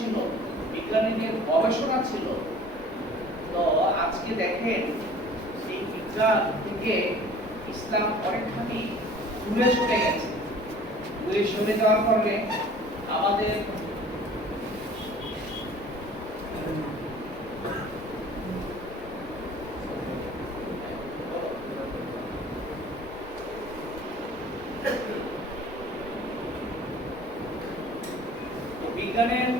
ছিল, বিজ্ঞানীদের গবেষণা ছিল। তো আজকে দেখেন এই বিজ্ঞান থেকে ইসলাম অনেকখানি দূরে সরে গেছে। দূরে সরে যাওয়ার কারণে আমাদের বিজ্ঞানের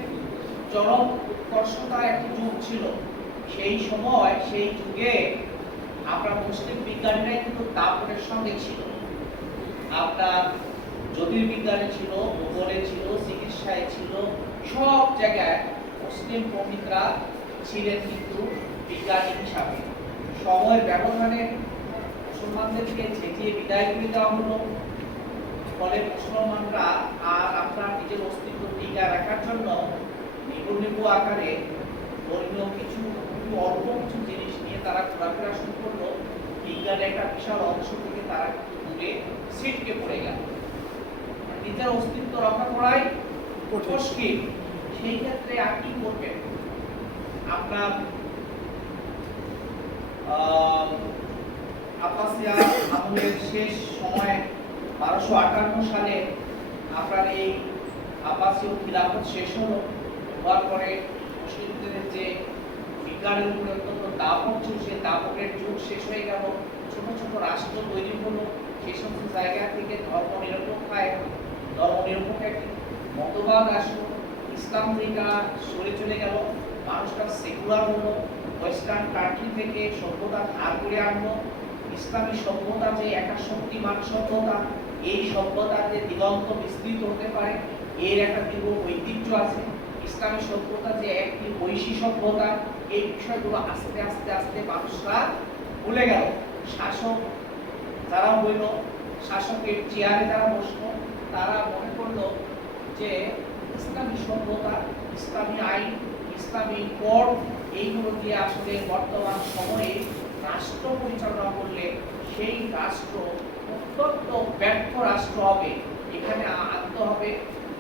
চরম উৎকর্ষতার একটা যুগ ছিল। সেই সময় সেই যুগে আমরা মুসলিম বিজ্ঞানীরাই কিন্তু দাপটের সঙ্গে ছিল। আপনার জ্যোতির্বিজ্ঞানে ছিল, ভূগোলে ছিল, চিকিৎসায় ছিল, সব জায়গায় মুসলিম পণ্ডিতরা ছিলেন কিন্তু বিজ্ঞানী হিসাবে। সময়ের ব্যবধানে মুসলমানদেরকে ঝেঁটিয়ে বিদায় করে দেওয়া হলো। ফলে মুসলমানরা আর আপনার নিজের অস্তিত্ব টিকা রাখার জন্য নিবু আকারে ধর্মীয় কিছু অল্প কিছু জিনিস নিয়ে তারা ঘোরাফেরা শুরু করলো। বিজ্ঞানের একটা বিশাল অংশ থেকে তারা দূরে ছিটকে পড়ে গেল। নিজের অস্তিত্ব রক্ষা করাই মুশকিল। সেই ক্ষেত্রে আর কি করবেন? আপনার আব্বাসিয়া আমলের শেষ সময়ে 1258 সালে আপনার এই আব্বাসীয় খিলাফত শেষ হলো। হওয়ার পরে মুসলিমদের যে বিজ্ঞানের উপরে অত্যন্ত দাপট ছিল, সেই দাপটের যুগ শেষ হয়ে গেল। ছোট ছোট রাষ্ট্র তৈরি হলো। সেই সমস্ত জায়গা থেকে ধর্ম নিরপেক্ষ একটি মতবাদ আসলো। ইসলাম থেকে সরে চলে গেল। মানুষটা সেকুলার হলো। ওয়েস্টার্ন কান্ট্রি থেকে সভ্যতা ধার করে আনলো। ইসলামী সভ্যতা যে একা শক্তিমান সভ্যতা, এই সভ্যতা যে দিগন্ত বিস্তৃত হতে পারে, এর একটা দীর্ঘ ঐতিহ্য আছে। ইসলামী সভ্যতা যে একটি ঐশী সভ্যতা, এই বিষয়গুলো আস্তে আস্তে আস্তে মানুষরা ভুলে গেল। শাসক যারা হইল, শাসকের চেয়ারে যারা বসলো, তারা মনে করলো যে ইসলামী সভ্যতা, ইসলামী আইন, ইসলামী কোড, এইগুলো দিয়ে আসলে বর্তমান সময়ে রাষ্ট্র পরিচালনা করলে সেই রাষ্ট্র অত্যন্ত ব্যর্থ রাষ্ট্র হবে। এখানে আনতে হবে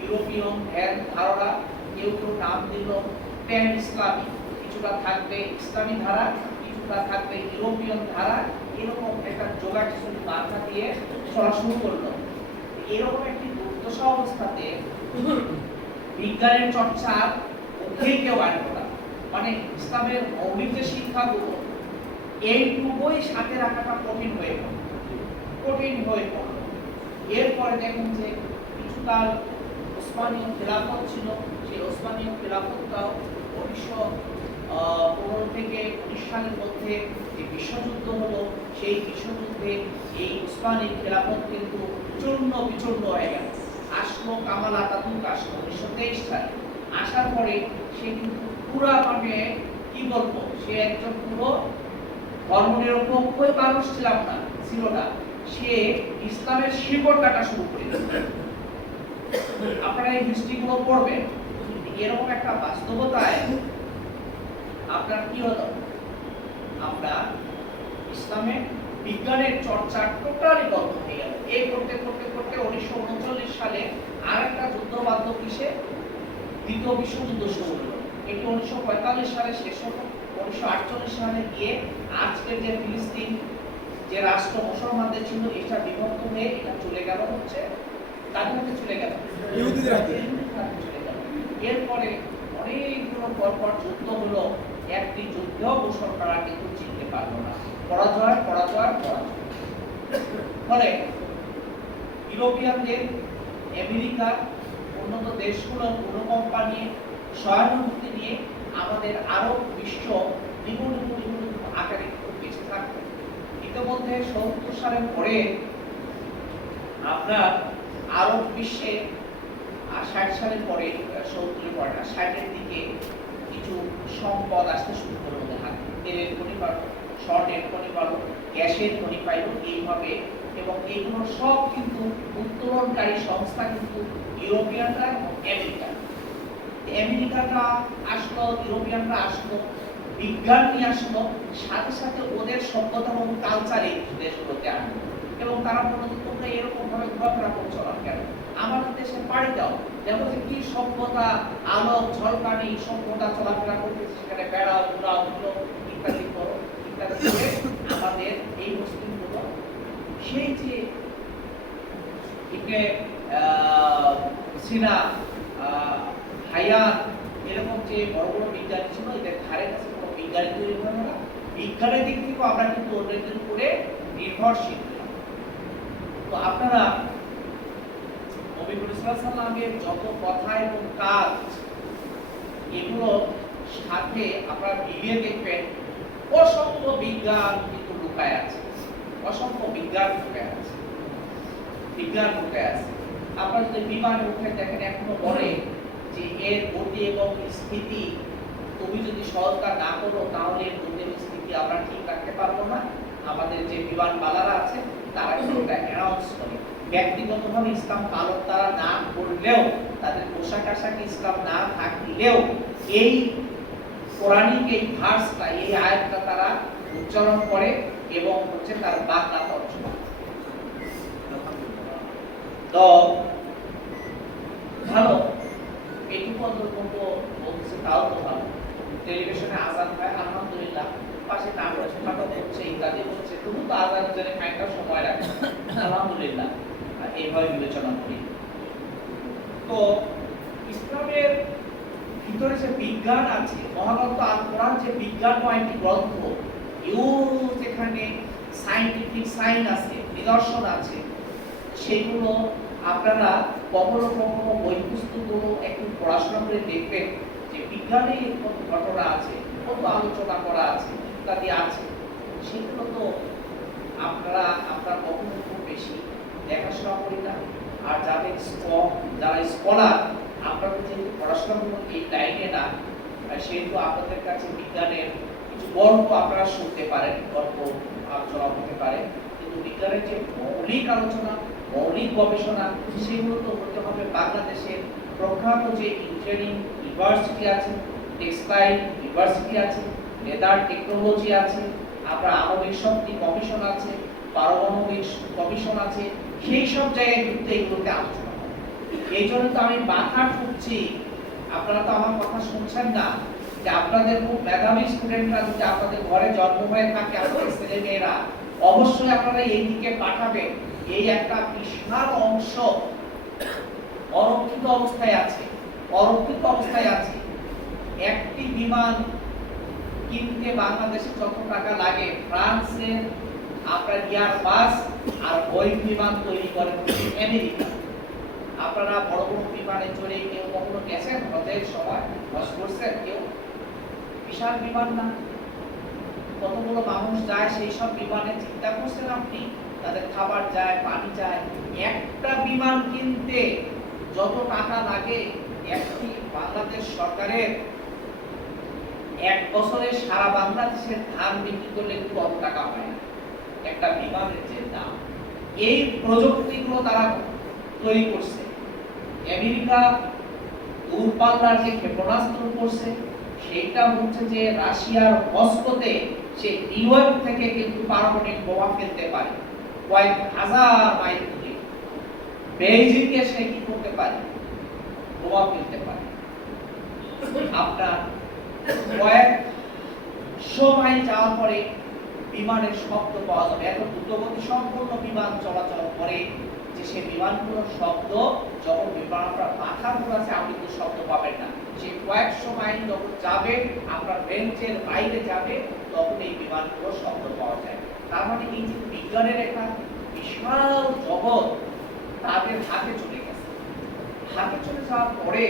ইউরোপীয় ধ্যান ধারণা। কেউ কেউ নাম দিল প্যান ইসলামী। কিছুটা থাকবে ইসলামী ধারা, কিছুটা থাকবে ইউরোপিয়ান ধারা। এরকম একটা যোগাযোগ বার্তা দিয়ে চলা শুরু করলো। এরকম একটি দুর্দশা অবস্থাতে বিজ্ঞানের চর্চার মধ্যেই কেউ আনলো না। মানে ইসলামের মৌলিক যে শিক্ষাগুলো, এইটুকুই সাথে রাখাটা কঠিন হয়ে পড়ল। এরপরে দেখুন যে কিছুকাল ওসমানীয় খেলাফত ছিল। সেই ওসমানীয় খেলাফতটাও 1915 থেকে 19 সালের মধ্যে যে বিশ্বযুদ্ধ হলো, সেই বিশ্বযুদ্ধে এই ওসমানী খেলাফত কিন্তু চূর্ণ বিচূর্ণ হয়ে গেল। আসলো কামাল আতাতুর্ক, আসলো 1923 সালে। আসার পরে সে কিন্তু পুরা মানে কি বলবো, সে একজন পুরো ধর্মনিরপেক্ষ মানুষ ছিল না। সে ইসলামের শিকড় কাটা শুরু করে দিল। আপনারা এই হিস্ট্রিগুলো পড়বেন। এরকম একটা বাস্তবতায় আপনার কি হলো, আমরা ইসলামে বিজ্ঞানের চর্চা টোটালি বন্ধ হয়ে গেল। এই করতে করতে করতে 1939 সালে আরেকটা যুদ্ধ বাধ্য কিসে, দ্বিতীয় বিশ্বযুদ্ধ শুরু হলো। এটি 1945 সালে শেষ হলো। 1948 সালে গিয়ে আজকের যে ফিলিস্তিন যে রাষ্ট্র মুসলমানদের ছিল, এটা বিভক্ত হয়ে এটা চলে গেল হচ্ছে তাদের হাতে চলে গেল, ইহুদিদের হাতে চলে গেল। এরপরে অনেকগুলো পরপর যুদ্ধ হলো। একটি যুদ্ধেও মুসলমানরা কিন্তু জিততে পারলো না। পরাজয়। ফলে ইউরোপিয়ানদের, আমেরিকা, উন্নত দেশগুলো কোনো কোম্পানি সহানুভূতি নিয়ে আমাদের আরব বিশ্ব বিভিন্ন আকারে বেঁচে থাকবে। ইতিমধ্যে 70 সালের পরে আপনার আরব বিশ্বে 60 সালের পরে, 70 পরে না, 60-এর দিকে কিছু সম্পদ আসতে শুরু করলো। তেলের খনি পাইল, স্বর্ণের খনি পাইল, গ্যাসের খনি পাইল, এইভাবে। এবং এইগুলো সব কিন্তু উত্তোলনকারী সংস্থা কিন্তু ইউরোপিয়ানরা এবং আমেরিকানরা আসলো, ইউরোপিয়ানরা আসলো, বিজ্ঞান নিয়ে আসলো, সাথে সাথে ওদের সভ্যতা এবং কালচার এই দেশগুলোতে আনলো। এবং তারা বলল যে তোমরা এরকম ভাবে ঘোরাফেরা করছো না কেন, আমাদের দেশে পাড়ি দাও। যেমন একটি সভ্যতা আলোক ঝলকানি সভ্যতা চলাফেরা করতেছে, সেখানে বেড়া উড়া উড়ো ইত্যাদি করো ইত্যাদি করে আমাদের এই মুসলিমগুলো সেই যে ইবনে সিনা, হায়াত এরকম যে বড় বড় বিজ্ঞানী ছিল, এদের ধারে কাছে কোনো বিজ্ঞানী তৈরি হয় না। বিজ্ঞানের দিক থেকে আমরা কিন্তু অন্যদের উপরে নির্ভরশীল। তো আপনারা নবী করিম সাল্লাল্লাহু আলাইহি ওয়াসাল্লামের যত কথা এবং কাজ এগুলো সাথে আপনারা মিলিয়ে দেখবেন অসংখ্য বিজ্ঞান কিন্তু লুকায় আছে, অসংখ্য বিজ্ঞান লুকায় আছে, বিজ্ঞান লুকায় আছে। আপনারা যদি বিমানে উঠে দেখেন এখনো বলে যে এর গতি এবং স্থিতি তুমি যদি সহজতা না করো তাহলে এর গতি এবং স্থিতি আমরা ঠিক রাখতে পারবো না। আমাদের যে বিমানবালারা আছে তারা কিন্তু এটা অ্যানাউন্স করে। ব্যক্তিগতভাবে ইসলাম পালন তারা না করলেও, তাদের পোশাক আশাকে ইসলাম না থাকলেও এই কোরআনিক এই ভার্সটা, এই আয়াতটা তারা উচ্চারণ করে এবং হচ্ছে তার বাংলা তর্জমা। তো ভালো, এইটুকু অন্তর্গত বলছে, তাও তো ভালো। টেলিভিশনে আজান হয় আলহামদুলিল্লাহ, পাশে নাটক ফাটক হচ্ছে ইত্যাদি হচ্ছে, তবু তো আজানের জন্য একটা সময় রাখে আলহামদুলিল্লাহ, এইভাবে বিবেচনা করি। তো ইসলামের ভিতরে যে বিজ্ঞান আছে, মহাগ্রন্থ আল কোরআন যে বিজ্ঞানময় একটি গ্রন্থ, যেখানে সায়েন্টিফিক সাইন আছে, নিদর্শন আছে, সেগুলো আপনারা কখনো কখনো বই পুস্তকগুলো একটু পড়াশোনা করে দেখবেন যে বিজ্ঞানে কত ঘটনা আছে, কত আলোচনা করা আছে ইত্যাদি আছে। সেগুলো তো আপনারা কখনো খুব বেশি দেখাশোনা করি না। আর যারা স্কলার, আপনাদের যেহেতু পড়াশোনা এই লাইনে না, সেহেতু আপনাদের কাছে বিজ্ঞানের কিছু গল্প আপনারা শুনতে পারেন, গল্প আলোচনা হতে পারে, কিন্তু বিজ্ঞানের যে মৌলিক আলোচনা, মৌলিক গবেষণা, সেগুলো তো হতে হবে বাংলাদেশের প্রখ্যাত যে ইঞ্জিনিয়ারিং ইউনিভার্সিটি আছে, টেক্সটাইল ইউনিভার্সিটি আছে, লেদার টেকনোলজি আছে, আপনার আণবিক শক্তি কমিশন আছে, পারমাণবিক কমিশন আছে, সেই সব জায়গায় কিন্তু এগুলোতে আলোচনা হয়। এই জন্য তো আমি বাধা ঠুকছি, আপনারা তো আমার কথা শুনছেন না, যে আপনাদের খুব মেধাবী স্টুডেন্টরা যদি আপনাদের ঘরে জন্ম হয়ে থাকে, আপনাদের ছেলে মেয়েরা অবশ্যই আপনারা এই দিকে পাঠাবেন। এই একটা বিশাল অংশ অরক্ষিত অবস্থায় আছে, অরক্ষিত অবস্থায় আছে। একটি বিমান কিনতে বাংলাদেশে যত টাকা লাগে, ফ্রান্সের আপনার এয়ারবাস আর ওই বিমান তৈরি করেন আমেরিকা। আপনারা বড় বড় বিমানে চড়ে কেউ কখনো গেছেন? হজের সময় হজ করছেন কেউ? বিশাল বিমান না, কতগুলো মানুষ যায় সেই সব বিমানে, চিন্তা করছেন আপনি? তাদের খাবার যায়, পানি যায়। একটা বিমান কিনতে যত টাকা লাগে, একটি বাংলাদেশ সরকারের এক বছরে সারা বাংলাদেশের ধান বিক্রি করলে কিন্তু অত টাকা হয় না একটা বিমানের যে দাম। এই প্রযুক্তিগুলো তারা তৈরি করছে। আমেরিকা দূরপাল্লার যে ক্ষেপণাস্ত্র করছে, সেটা হচ্ছে যে রাশিয়ার মস্কোতে সে নিউইয়র্ক থেকে কিন্তু পারমাণবিক বোমা ফেলতে পারে, কয়েক হাজার মাইল দূরে। বেইজিংয়ে সে কি করতে পারে? বোমা ফেলতে পারে। আপনার কয়েকশো মাইল যাওয়ার পরে বিমানের শব্দ পাওয়া যাবে। এত দ্রুতগতি সম্পূর্ণ বিমান চলাচল করে যে সে বিমানগুলোর শব্দ, যখন বিমানটা মাথা ঘুরাচ্ছে আপনি কিন্তু শব্দ পাবেন না। সে কয়েকশো মাইল যখন যাবে, আপনার রেঞ্জের বাইরে যাবে, তখন এই বিমানগুলোর শব্দ পাওয়া যায়। তার মানে এই যে বিজ্ঞানের একটা বিশাল জগৎ তাদের হাতে চলে গেছে। হাতে চলে যাওয়ার পরে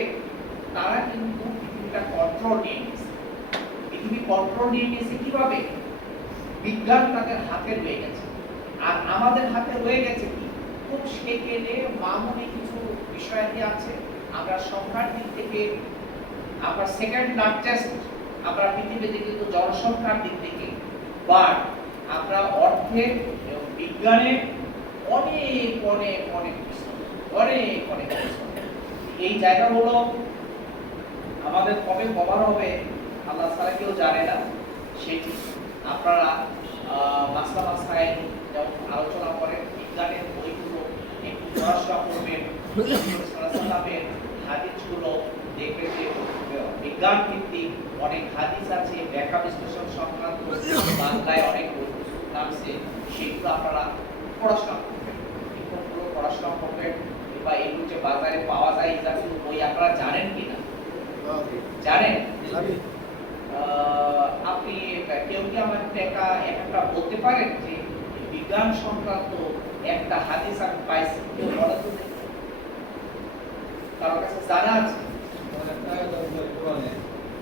তারা কিন্তু পৃথিবীটা কন্ট্রোল নিয়ে নিয়েছে। পৃথিবী কন্ট্রোল নিয়ে নিয়েছে কিভাবে? বিজ্ঞান তাদের হাতে রয়ে গেছে। আর আমাদের হাতে রয়ে গেছে কি? খুব সেকেলে মামুলি কিছু বিষয়াদি আছে। আমরা সংখ্যার দিক থেকে আমরা সেকেন্ড লার্জেস্ট আমরা পৃথিবীতে কিন্তু জনসংখ্যার দিক থেকে, বাট আমরা অর্থের এবং বিজ্ঞানের অনেক অনেক অনেক অনেক অনেক এই জায়গা হলো আমাদের কবে কভার হবে আল্লাহ ছাড়া কেউ জানে না। সেটি আপনারা মাসলা মাসাইল যেমন আলোচনা করেন, বিজ্ঞানের বইগুলো একটু পড়াশোনা করবেন, সাল্লাল্লাহু আলাইহি ওয়াসাল্লামের হাদিসগুলো দেখবে যে বিজ্ঞান ভিত্তিক অনেক হাদিস আছে, ব্যাখ্যা বিশ্লেষণ সংক্রান্ত বাংলায় অনেক পুস্তক নামছে, সেগুলো আপনারা পড়াশোনা করবেন, শিক্ষকগুলো পড়াশোনা করবেন। বা এগুলো যে বাজারে পাওয়া যায় এই জাতীয় বই আপনারা জানেন কিনা? জানেন? আপনি কেউ কি আমার একটা বলতে পারেন যে বিজ্ঞান সংক্রান্ত একটা হাদিস আমি পাইছি, কেউ বলে তো দেখি? কারোর কাছে জানা আছে?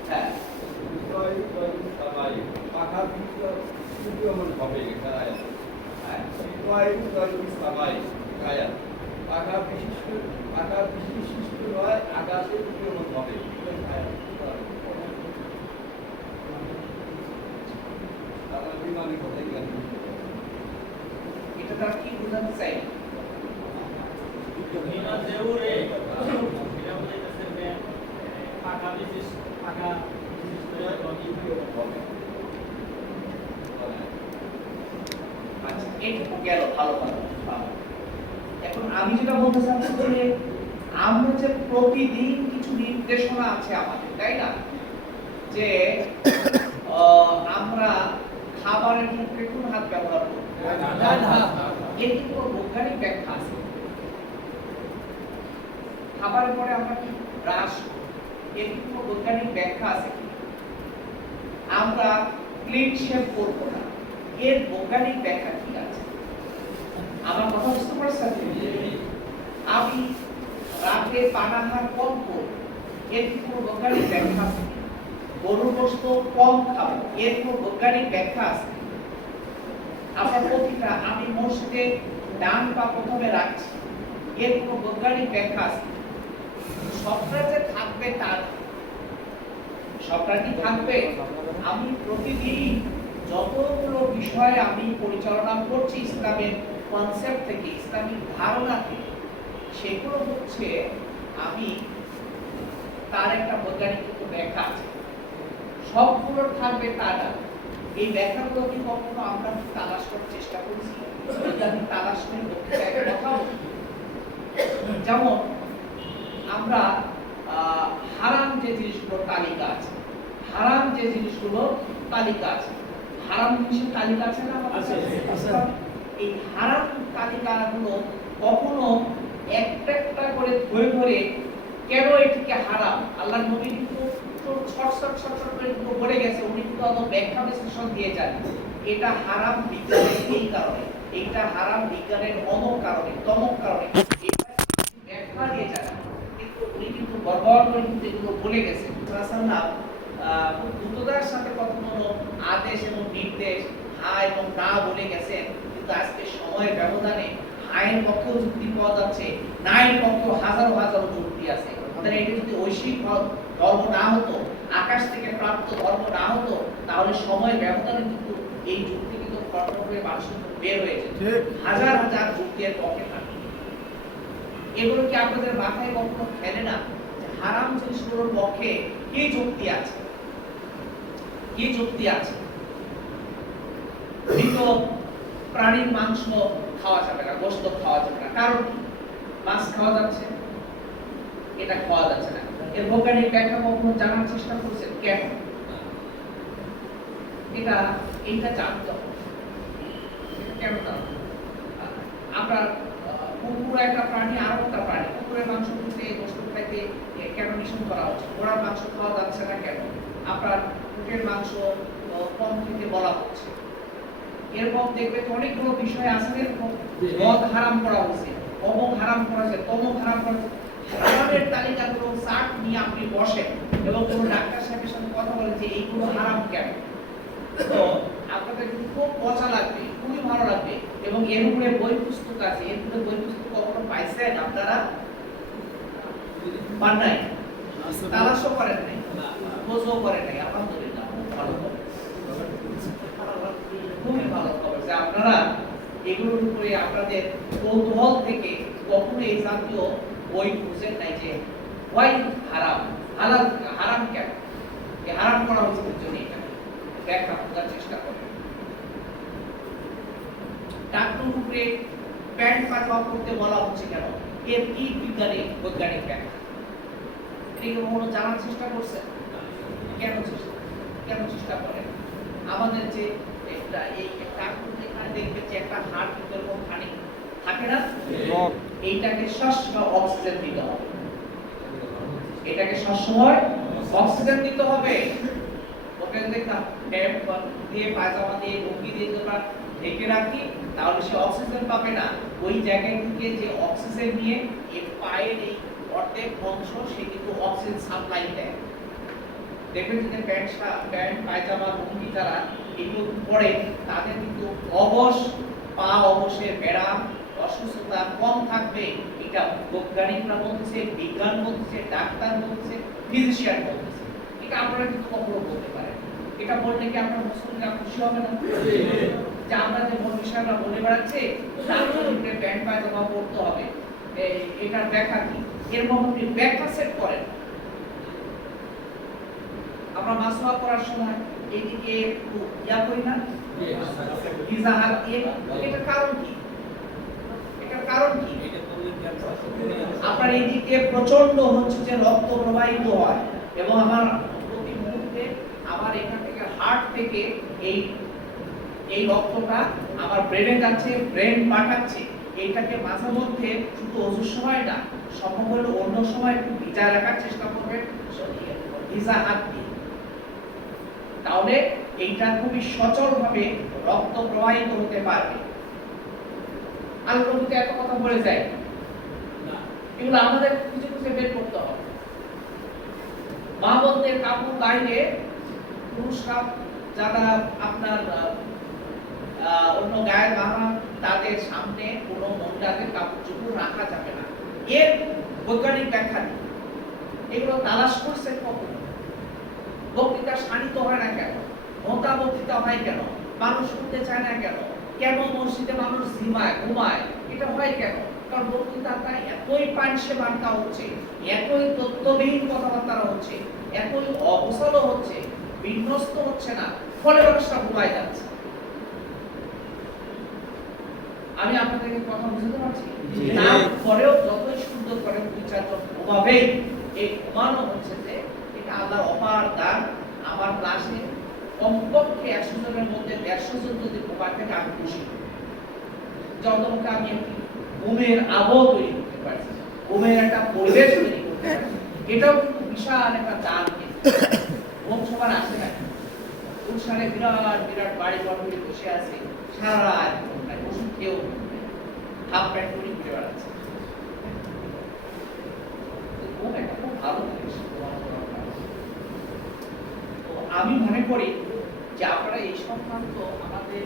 হ্যাঁ, এটা তারা কি বোঝাতে চাই? আচ্ছা, এইটুকু গেল ভালো ভালো। এখন আমি যেটা বলতে চাচ্ছি যে আমরা যে প্রতিদিন কিছু নির্দেশনা আছে আমাদের, তাই না? যে আমরা খাবারের ক্ষেত্রে কোন হাত ব্যবহার করব? এর কিন্তু বৈজ্ঞানিক ব্যাখ্যা আছে। খাবারের পরে আমরা কি ব্রাশ, এর কিন্তু বৈজ্ঞানিক ব্যাখ্যা আছে কি? আমরা ক্লিন শেভ করব না, এর বৈজ্ঞানিক ব্যাখ্যা কি আছে? আমার কথা বুঝতে পারছেন? আমি রাতে পানাহার কম করব, এর কোনো বৈজ্ঞানিক ব্যাখ্যা আছে? গরুর গোশত কম খাবো, এর কোনো বৈজ্ঞানিক ব্যাখ্যা আছে? আমার প্রতিটা আমি মসজিদে ডান পা প্রথমে রাখছি, এর কোনো বৈজ্ঞানিক ব্যাখ্যা আছে? সবটা যে থাকবে তার, সবটা কি থাকবে? আমি প্রতিদিন যতগুলো বিষয় আমি পরিচালনা করছি ইসলামের কনসেপ্ট থেকে, ইসলামিক ধারণা থেকে, সেগুলো হচ্ছে আমি তার একটা বৈজ্ঞানিক ব্যাখ্যা আছে। সবগুলো থাকবে তা না। এই ব্যাখ্যাগুলো কি কখনো আমরা তালাশ করার চেষ্টা করছি? যদি আমি তালাশ করে করতে চাই কথা, যেমন আমরা হারাম যে জিনিসগুলোর তালিকা আছে, হারাম যে জিনিসগুলো তালিকা আছে, হারাম জিনিসের তালিকা আছে না? এই হারাম তালিকাগুলো কখনো একটা একটা করে ধরে ধরে কেন এটিকে হারাম, আল্লাহর নবী কিন্তু শর্ট করে বলে গেছে, উনি কিন্তু অত ব্যাখ্যা বিশ্লেষণ দিয়ে যান। এটা হারাম বিজ্ঞানের এই কারণে, এটা হারাম বিজ্ঞানের অমুক কারণে, তমুক কারণে, এটা ব্যাখ্যা দিয়ে যান। কিন্তু উনি কিন্তু বর্বর করে কিন্তু এগুলো বলে গেছে। রাসূলুল্লাহ খুব দ্রুততার সাথে কখনো আদেশ এবং নির্দেশ হা এবং না বলে গেছেন, কিন্তু আজকে সময়ের ব্যবধানে হায়ের পক্ষেও যুক্তি পাওয়া যাচ্ছে, নায়ের পক্ষেও হাজারো হাজারো যুক্তি আছে। তাহলে এটা যদি ঐশিক ধর্ম না হতো, আকাশ থেকে প্রাপ্ত ধর্ম না হতো, তাহলে সময়ের ব্যবধানে কিন্তু এই যুক্তি কিন্তু কঠোর হয়ে মানুষের বের হয়ে যেত, হাজার হাজার যুক্তির পক্ষে থাকে। এগুলো কি আপনাদের মাথায় কখনো খেলে না? হারাম জিনিসগুলোর পক্ষে কি যুক্তি আছে, কি যুক্তি আছে? কিন্তু প্রাণীর মাংস খাওয়া যাবে না, গোশত খাওয়া যাবে না, কারণ মাছ খাওয়া যাচ্ছে, এটা খাওয়া যাচ্ছে না। এর বৈজ্ঞানিক ব্যাখ্যা কখনো জানার চেষ্টা করছেন কেন? এইটা জানতে হবে কেন জানতে। আপনার কুকুর একটা প্রাণী, আর একটা প্রাণী, কুকুরের মাংস খেতে, গোশত খাইতে কেন নিষেধ করা হচ্ছে? ঘোড়ার মাংস খাওয়া যাচ্ছে না কেন? আপনার উটের মাংস কম খেতে বলা হচ্ছে। এরকম দেখবেন অনেকগুলো বিষয় আছে, এরকম মদ হারাম করা হয়েছে, অমুক হারাম করা হয়েছে, তমুক হারাম করা হয়েছে। হারামের তালিকাগুলো চার্ট নিয়ে আপনি বসেন এবং কোনো ডাক্তার সাহেবের সাথে কথা বলেন যে এইগুলো হারাম কেন, তো আপনাদের কিন্তু খুব মজা লাগবে, খুবই ভালো লাগবে। এবং এর উপরে বই পুস্তক আছে, এর উপরে বই পুস্তক কখনো পাইছেন আপনারা? পান নাই? তালাশও করেন নাই, খোঁজও করেন নাই? আলহামদুলিল্লাহ, ভালো খবর, খুবই ভালো খবর যে আপনারা এগুলোর উপরে আপনাদের কৌতূহল থেকে কখনো এই জাতীয় বই খুঁজেন নাই যে ওয়াই হারাম, হালাল হারাম কেন, হারাম করা হয়েছে জন্য এটা ব্যাখ্যা খোঁজার চেষ্টা করেন। ডাক্তার উপরে প্যান্ট পাজামা পরতে বলা হচ্ছে কেন, এর কি বৈজ্ঞানিক ব্যাখ্যা? এই কখনো জানার চেষ্টা করছেন? কেন চেষ্টা করেন? আমাদের যে একটা এই একটা আকৃতি এখানে দেখবেন যে একটা হাড় কিন্তু এরকম খানি থাকে না, এইটাকে সবসময় অক্সিজেন দিতে হবে। এটাকে সবসময় অক্সিজেন দিতে হবে। ওকে যদি প্যান্ট দিয়ে পায়জামা দিয়ে লুঙ্গি দিয়ে যদি ঢেকে রাখি তাহলে সে অক্সিজেন পাবে না। ওই জায়গায় থেকে যে অক্সিজেন নিয়ে এই পায়ের এই অর্ধেক অংশ সে কিন্তু অক্সিজেন সাপ্লাই দেয়। দেখবেন যে প্যান্ট পায়জামা লুঙ্গি যারা এগুলো পরে তাদের কিন্তু অবশ পা অবশের ব্যায়াম অসুস্থতা কম থাকবে। এটা বৈজ্ঞানিকরা বলছে, বিজ্ঞান বলছে, ডাক্তার বলছে, ফিজিশিয়ান বলছে। এটা আপনারা কিন্তু কখনো বলতে পারেন। এটা বললে কি আপনার মুসলিমরা খুশি হবে না? যে আমরা যে মৌলভী সাহেবরা বলে বেড়াচ্ছে তারপরে প্যান্ট পায়জামা পরতে হবে, এটার ব্যাখ্যা কি? এর মধ্যে ব্যাখ্যা সেট করেন। আমরা মাসওয়াক করার সময় এইদিকে একটু ইয়া করি না, ভিজা হাত দিয়ে। এটার কারণ কি? আপনার এইদিকে প্রচন্ড হচ্ছে যে রক্ত প্রবাহিত হয় এবং আমার প্রতি মুহূর্তে আমার এখান থেকে হার্ট থেকে এই রক্তটা আমার ব্রেনে যাচ্ছে, ব্রেন পাঠাচ্ছে। এইটাকে মাঝে মধ্যে শুধু ওজুর সময় না, সম্ভব হলে অন্য সময় একটু ভিজা রাখার চেষ্টা করবেন ভিজা হাত দিয়ে। তাহলে এইটা খুবই সচলভাবে রক্ত প্রবাহিত হতে পারবে। আলোচনাতে এত কথা বলে যায় না, এগুলো আমাদের কিছু কিছু বের করতে হবে। মা বলতে কাপড় বাইরে পুরুষরা যারা আপনার অন্য গায়ের মাহারাম তাদের সামনে কোনো মহিলাদের কাপড় চোপড় রাখা যাবে না। এর বৈজ্ঞানিক ব্যাখ্যা নেই। এগুলো তালাশ করছে কখন? বক্তৃতা শানিত হয় না কেন? মোটা বক্তৃতা হয় কেন? মানুষ শুনতে চায় না কেন? কেন মসজিদে মানুষ ঘুমায়? এটা হয় কেন? কারণ বক্তৃতাটা এতই পাঞ্চে বার্তা হচ্ছে, এতই তথ্যবিহীন কথাবার্তা হচ্ছে, এতই অবসল হচ্ছে, বিন্যস্ত হচ্ছে না, ফলে মানুষটা ঘুমায় যাচ্ছে। আমি আপনাদেরকে কথা বুঝতে পারছি? তারপরেও যতই সুন্দর করে বিচারজন ঘুমাবেই, এই ঘুমানো হচ্ছে যে এটা আল্লাহর অপার দান। আমার ক্লাসে কমপক্ষে 100 জনের মধ্যে 150 জন যদি ঘুমায় থাকে আমি খুশি। যতটা আমি একটি ঘুমের আবহ তৈরি করতে পারছি, ঘুমের একটা পরিবেশ তৈরি করতে পারছি, এটাও কিন্তু বিশাল একটা দান। ঘুম সবার আসে না, গুলশানে বিরাট বিরাট বাড়ি ঘর বসে আছে, সারা রাত ওষুধ খেয়েও হাফ প্যান্ট পরে ঘুরে বেড়াচ্ছে। ঘুম একটা খুব ভালো জিনিস। তো আমি মনে করি যে আপনারা এই সংক্রান্ত আমাদের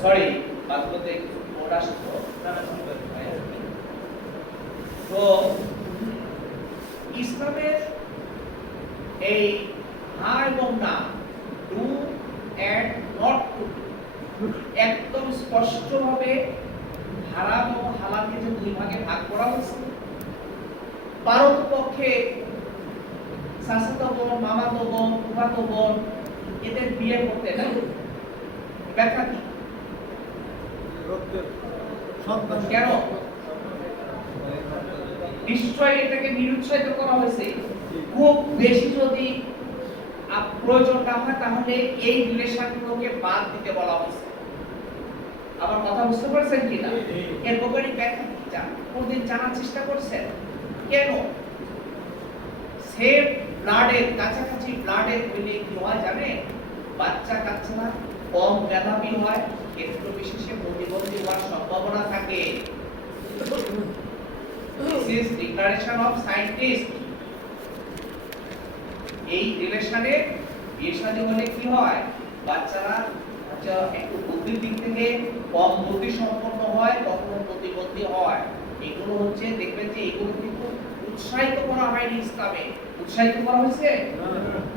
সরি বাদলতে কিছু কোড আসতো তো ইসলামের এই হা এবং না, ডু এন্ড নট টু, একদম স্পষ্টভাবে হারাম ও হালালকে যে দুই ভাগে ভাগ করা হয়েছে। পারতপক্ষে চাচাতো বোন, মামাতো বোন, ফুফাতো বোন এদের বিয়ে করতে না, ব্যাখ্যা কি? কেন? নিশ্চয়ই এটাকে নিরুৎসাহিত করা হয়েছে। খুব বেশি যদি প্রয়োজন না হয় তাহলে এই রিলেশনগুলোকে বাদ দিতে বলা হয়েছে। আমার কথা বুঝতে পারছেন কিনা? এর বৈজ্ঞানিক ব্যাখ্যা কি কোনদিন জানার চেষ্টা করছেন? কেন সেম ব্লাডের কাছাকাছি ব্লাডের হইলে কি হয় জানে? বাচ্চা কাচ্চারা কম মেধাবী হয়, ক্ষেত্র বিশেষে প্রতিবন্ধী হওয়ার সম্ভাবনা থাকে। This is declaration of scientist. এই রিলেশনে বিয়ে শাদী হলে কি হয়? বাচ্চারা একটু বুদ্ধির দিক থেকে কম বুদ্ধি সম্পন্ন হয়, কখনো প্রতিবন্ধী হয়। এগুলো হচ্ছে দেখবেন যে এগুলো কিন্তু উৎসাহিত করা হয়নি ইসলামে। উৎসাহিত করা হয়েছে?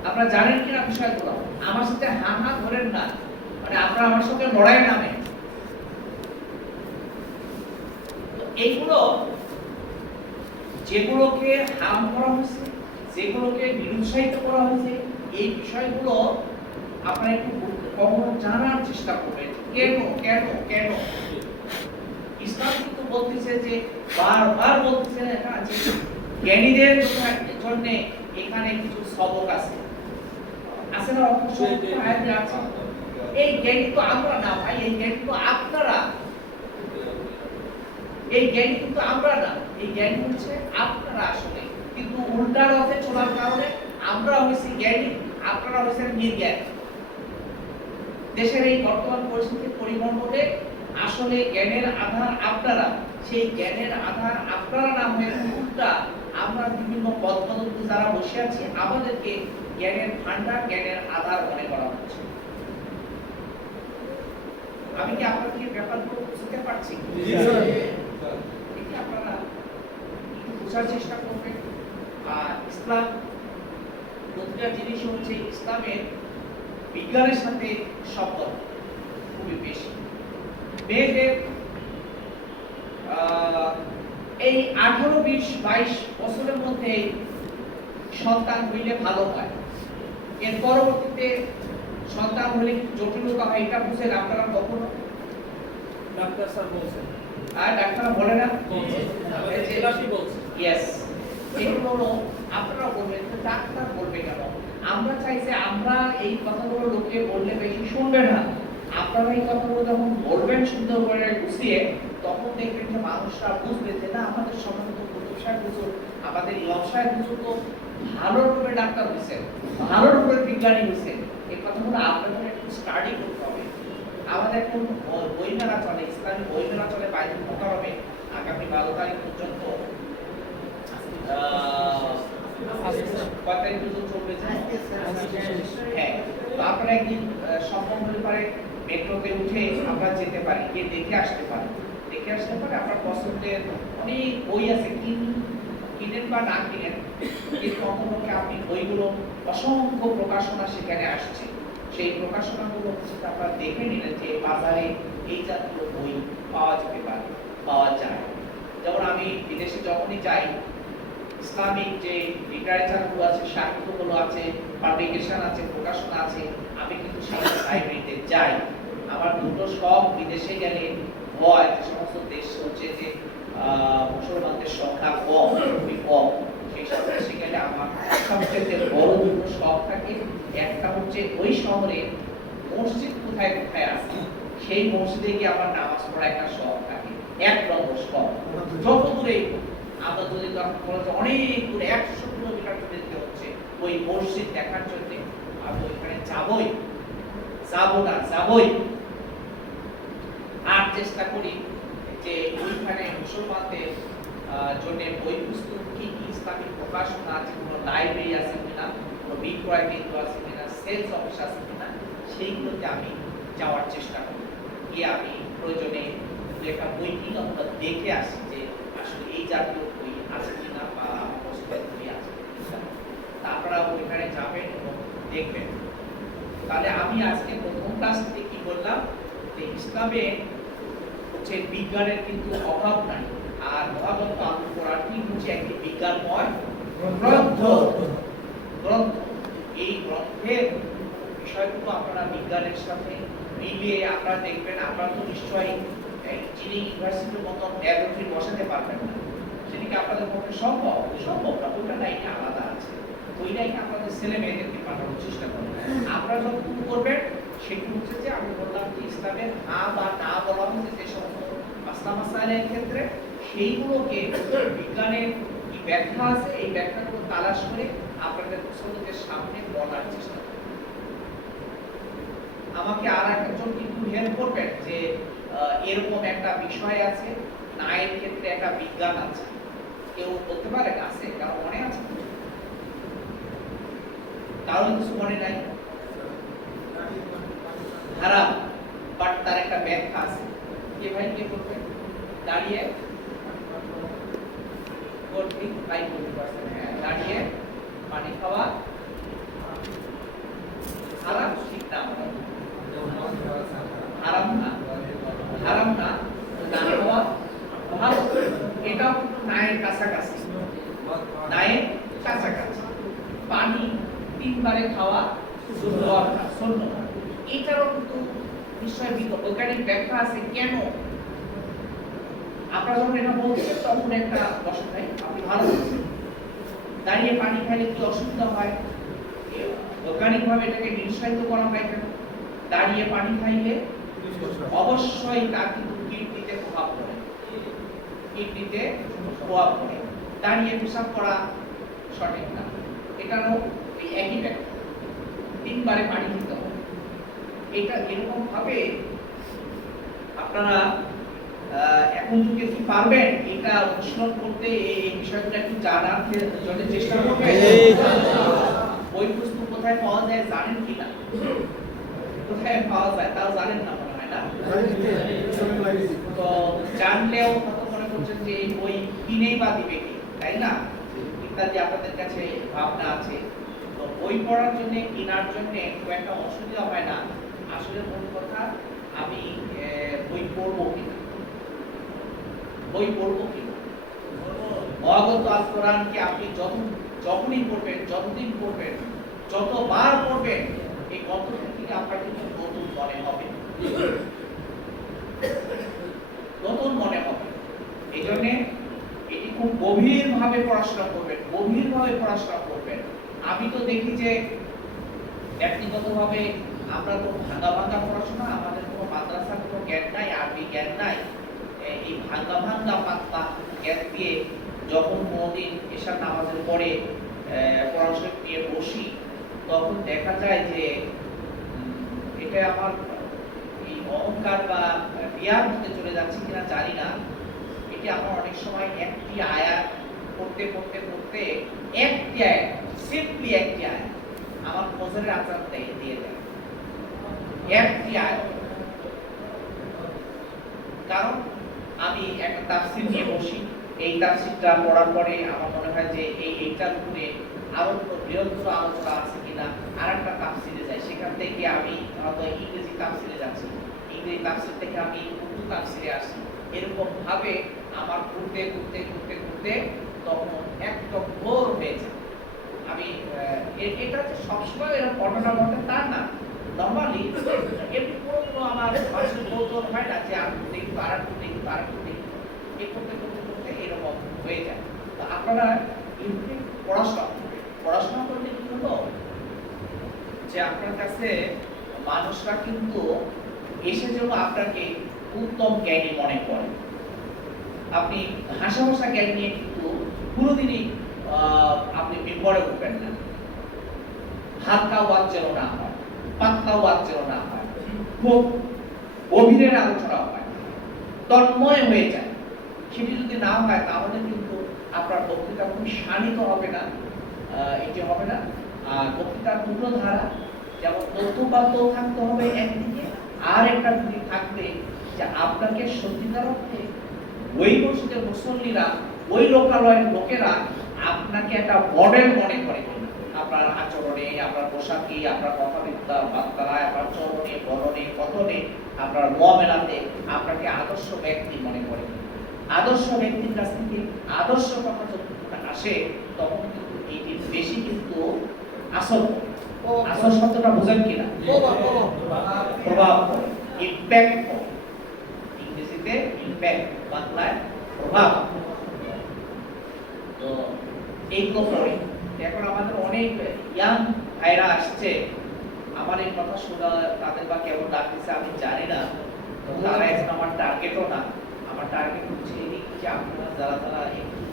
আপনারা জানেন কিনা বিষয়গুলো? আমার সাথে হা হা ধরেন না, মানে আপনারা আমার সাথে লড়াই নামে। এইগুলো যেগুলোকে হারাম করা হয়েছে, যেগুলোকে নিরুৎসাহিত করা হয়েছে, এই বিষয়গুলো আপনারা একটু কখনো জানার চেষ্টা করবেন কেন কেন কেন ইসলাম কিন্তু বলতেছে যে বারবার বলতেছে না যে জ্ঞানীদের জন্য এখানে কিছু সবক আছে আছে না অবশ্য আয়াতে আছে এই জ্ঞানী তো আমরা না ভাই এই জ্ঞানী তো আপনারা এই জ্ঞানী কিন্তু আমরা না এই জ্ঞানী হচ্ছে আপনারা আসলে কিন্তু উল্টার পথে চলার কারণে আমরা হইছি জ্ঞানী আপনারা হইছেন নির্জ্ঞানী দেশের এই বর্তমান পরিস্থিতির পরিবর্তনে আসলে জ্ঞানের আধার আপনারা সেই জ্ঞানের আধার আপনারা না হয়ে উল্টা আমরা বিভিন্ন পদ্ধতি যারা বসে আছি আমাদেরকে জ্ঞানের ভান্ডার জ্ঞানের আধার মনে করা হচ্ছে আমি কি আপনাকে ব্যাপারগুলো বুঝতে পারছি আপনারা একটু বোঝার চেষ্টা করবেন আর ইসলাম প্রতিটা জিনিস হচ্ছে ইসলামের বিজ্ঞানের সাথে সম্পর্ক খুবই বেশি মেয়েদের এই 18, 20, 22 বছরের মধ্যে সন্তান হইলে ভালো হয় এর পরবর্তীতে সন্তান হলে জটিলতা হয় এটা বুঝেন আপনারা কখনো ডাক্তার স্যার বলছেন আর ডাক্তার বলে না বলছে ইয়েস এগুলো আপনারা বলবেন ডাক্তার বলবে কেন আমরা চাই যে আমরা এই কথাগুলো লোকে বললে বেশি শুনবে না আপনারা এই কথাগুলো যখন বলবেন সুন্দর করে গুছিয়ে তখন দেখবেন যে মানুষরা বুঝবে যে না আমাদের সম্মানিত কুতুব সাহেব হুজুর আমাদের ইমাম সাহেব হুজুর তো ভালো রূপে ডাক্তার হয়েছেন ভালো রূপে বিজ্ঞানী হয়েছেন এই কথাগুলো আপনাদের একটু স্টাডি করতে হবে আমাদের কোন বই মেলা চলে ইসলামী বই মেলা চলে বাইতুল মুকাররমে আগামী 12 তারিখ পর্যন্ত কত তারিখ পর্যন্ত চলবে হ্যাঁ তো আপনারা একদিন সম্ভব হলে পারে মেট্রোতে উঠে আমরা যেতে পারি গিয়ে দেখে আসতে পারি আপনার পছন্দের অনেক বই আছে কিনেন বা না কিনেন কিন্তু অন্তত আপনি বইগুলো অসংখ্য প্রকাশনা সেখানে আসছে সেই প্রকাশনাগুলো হচ্ছে আপনারা দেখে নিলেন যে বাজারে এই জাতীয় বই পাওয়া যায় যেমন আমি বিদেশে যখনই যাই ইসলামিক যে লিটারেচারগুলো আছে সাহিত্যগুলো আছে পাবলিকেশন আছে প্রকাশনা আছে আমি কিন্তু সেই লাইব্রেরিতে যাই আমার দুটো শখ বিদেশে গেলে হয় সমস্ত দেশ হচ্ছে যে মুসলমানদের সংখ্যা কম খুবই কম সেই সব দেশে গেলে আমার সবচেয়ে বড় দুটো শখ থাকে একটা হচ্ছে ওই শহরে মসজিদ কোথায় কোথায় আছে সেই মসজিদে গিয়ে আমার নামাজ পড়া একটা শখ থাকে এক নম্বর শখ যত দূরে আমরা যদি অনেক দূরে 100 কিলোমিটার দূরে যেতে হচ্ছে ওই মসজিদ দেখার জন্য আমি ওইখানে যাবই আর চেষ্টা করি যে ওইখানে মুসলমানদের জন্য বই পুস্তক কি ইসলামিক প্রকাশনা আছে কোনো লাইব্রেরি আছে কিনা কোনো বিক্রয় কেন্দ্র আছে কিনা সেলস অফিস আছে কিনা সেইগুলোতে আমি যাওয়ার চেষ্টা করি গিয়ে আমি প্রয়োজনে একটা বই কিনে অথবা দেখে আসি যে আসলে এই জাতীয় বই আছে কিনা বা পছন্দের বই আছে তারপরে ওইখানে যাবেন এবং দেখবেন তাহলে আমি আজকে প্রথম ক্লাস থেকে কি বললাম যে ইসলামে হচ্ছে বিজ্ঞানের কিন্তু অভাব নাই আর মহাগ্রন্থ আল কোরআন হচ্ছে একটি বিজ্ঞানময় গ্রন্থ এই গ্রন্থের বিষয়গুলো আপনারা বিজ্ঞানের সাথে মিলিয়ে আপনারা দেখবেন আপনারা তো নিশ্চয়ই যিনি ইউনিভার্সিটির মতো ল্যাবরেটরি বসাতে পারবেন না সেটিকে আপনাদের পক্ষে সম্ভব না ওইটা লাইনে আলাদা আছে ওই লাইনে আপনাদের ছেলে মেয়েদেরকে পাঠানোর চেষ্টা করবেন আপনারা যখন করবেন সেটি হচ্ছে যে আমি বললাম যে ইসলামের হ্যাঁ বা না বলা হচ্ছে যে সমস্ত মাসলা মাসাইলের ক্ষেত্রে সেইগুলোকে বিজ্ঞানের কি ব্যাখ্যা আছে এই ব্যাখ্যাগুলো তালাশ করে আপনাদের মুসলমানদের সামনে বলার চেষ্টা করবেন আমাকে আর একজন কিন্তু হেল্প করবেন যে এরকম একটা বিষয় আছে নায়ের ক্ষেত্রে একটা বিজ্ঞান আছে কেউ বলতে পারে আছে কারণ মনে আছে কারণ কিছু মনে নাই হারাম বাট তার একটা ব্যাখ্যা আছে কে ভাই কে করবে দাঁড়িয়ে কর্তৃক ভাই বলতে পারছেন হ্যাঁ দাঁড়িয়ে পানি খাওয়া হারাম ঠিক না হারাম না দান খাওয়া ভালো এটাও কিন্তু নায়ের কাছাকাছি পানি 3 বারে খাওয়া সুন্নাত অবশ্যই বৈজ্ঞানিক ব্যাখ্যা আছে কেন। আপনারা যখন এটা বলছেন তখন একটা বসে ভাই আপনি ভালো বলছেন, দাঁড়িয়ে পানি খাইলে কি অসুবিধা হয়, বৈজ্ঞানিকভাবে এটাকে নিরুৎসাহিত করা হয় কেন। দাঁড়িয়ে পানি খাইলে অবশ্যই তার কিন্তু কিডনিতে প্রভাব পড়ে, কিডনিতে প্রভাব পড়ে। দাঁড়িয়ে পেশাব করা সঠিক না, এটারও এই একই ব্যাখ্যা, 3 বারে পানি খেতে হবে। এটা এরকম ভাবে আপনারা এখন যুগে কি পারবেন এটা অনুশীলন করতে, এই বিষয়গুলো একটু জানার জন্য চেষ্টা করবেন। বই পুস্তক কোথায় পাওয়া যায় জানেন কি না? কোথায় পাওয়া যায় তাও জানেন না মনে হয় না? তো জানলেও হয়তো মনে করছেন যে এই বই কিনেই বা দিবে কি, তাই না? ইত্যাদি আপনাদের কাছে ভাবনা আছে। তো বই পড়ার জন্য কেনার জন্য খুব একটা অসুবিধা হয় না। আসলে মূল কথা আমি বই পড়বো কিনা, বই পড়বো কিনা। মহাগ্রন্থ আল কোরআনকে আপনি যখনই পড়বেন, যতদিন পড়বেন, যতবার পড়বেন, এই গ্রন্থ থেকে আপনার কিন্তু নতুন মনে হবে, নতুন মনে হবে। এই জন্যে এটি খুব গভীরভাবে পড়াশোনা করবেন, গভীরভাবে পড়াশোনা করবেন। আমি তো দেখি যে ব্যক্তিগতভাবে আমরা তো ভাঙা ভাঙা পড়াশোনা, আমাদের কোনো মাদ্রাসার কোনো জ্ঞান নাই, আরবি জ্ঞান নাই। এই ভাঙা ভাঙা পাতলা জ্ঞান দিয়ে যখন কোনোদিন এশার নামাজের পরে কোরআন শরীফ নিয়ে বসি, তখন দেখা যায় যে এটা আমার এই অহংকার বা বিয়ার মধ্যে চলে যাচ্ছে কিনা জানি না। এটি আমার অনেক সময় একটি আয়াত পড়তে পড়তে পড়তে একটি আয়াত, সিম্পলি একটি আয়াত আমার ফজরের আযান দিয়ে দেয়, একটি আয়াত। কারণ আমি একটা তাফসীর নিয়ে বসি, এই তাফসীরটা পড়ার পরে আমার মনে হয় যে এইটার উপরে আরো বৃহত্তর আলোচনা আছে কিনা, আর একটা তাফসীরে যাই, সেখান থেকে আমি হয়তো ইংরেজি তাফসীরে যাচ্ছি, ইংরেজি তাফসীর থেকে আমি উর্দু তাফসীরে আসি। এরকম ভাবে আমার ঘুরতে ঘুরতে ঘুরতে ঘুরতে তখন একদম ভোর হয়ে যায়। আমি এটা যে সবসময় এরকম ঘটনা ঘটে তা না, নর্মালি এমনি কোনো আমার মানুষের কৌতূহল হয় না যে আর দেখি আর একটু দেখি আর একটু দেখি, এই করতে করতে করতে এরকম হয়ে যায়। তো আপনারা ইউটিউবে পড়াশোনা করলে কি হলো যে আপনার কাছে মানুষরা কিন্তু এসে যেন আপনাকে উত্তম জ্ঞানী মনে করে। আপনি ভাষা জ্ঞান নিয়ে কিন্তু কোনোদিনই আপনি বিপরে উঠবেন না। হালকা ওয়াজ যেন না হয়, পাতলা ওয়াজ যেন না হয়, খুব গভীরের আলোচনা হয়, তন্ময় হয়ে যায়। সেটি যদি না হয় তাহলে কিন্তু আপনার বক্তৃতা খুব শানিত হবে না, এটি হবে না। আর বক্তৃতার দুটো ধারা, যেমন তথ্যবাদ থাকতে হবে একদিকে, আর একটা দিকে থাকবে যে আপনাকে সত্যিকার অর্থে ওই মসজিদের মুসল্লিরা, ওই লোকালয়ের লোকেরা আপনাকে একটা মডেল মনে করে, আপনার আচরণে, আপনার পোশাকে, আপনার কথাবার্তায়, আপনার চরণে, বরণে, কথনে, আপনার মুআমালাতে আপনাকে আদর্শ ব্যক্তি মনে করে। আদর্শ ব্যক্তির কাছ থেকে আদর্শ কথা যখন আসে তখন কিন্তু এটি বেশি কিন্তু আসল শব্দটা বোঝেন কিনা? প্রভাব, ইম্প্যাক্ট, ইংরেজিতে ইম্প্যাক্ট, বাংলায় প্রভাব। তো এইগুলো পড়ে এখন আমাদের অনেক ইয়াং ভাইরা আসছে, আমার এই কথা শোনা তাদের বা কেমন লাগতেছে আমি জানি না। তো তারা এখন আমার টার্গেটও না, আমার টার্গেট হচ্ছে এই যে আপনারা যারা যারা একটু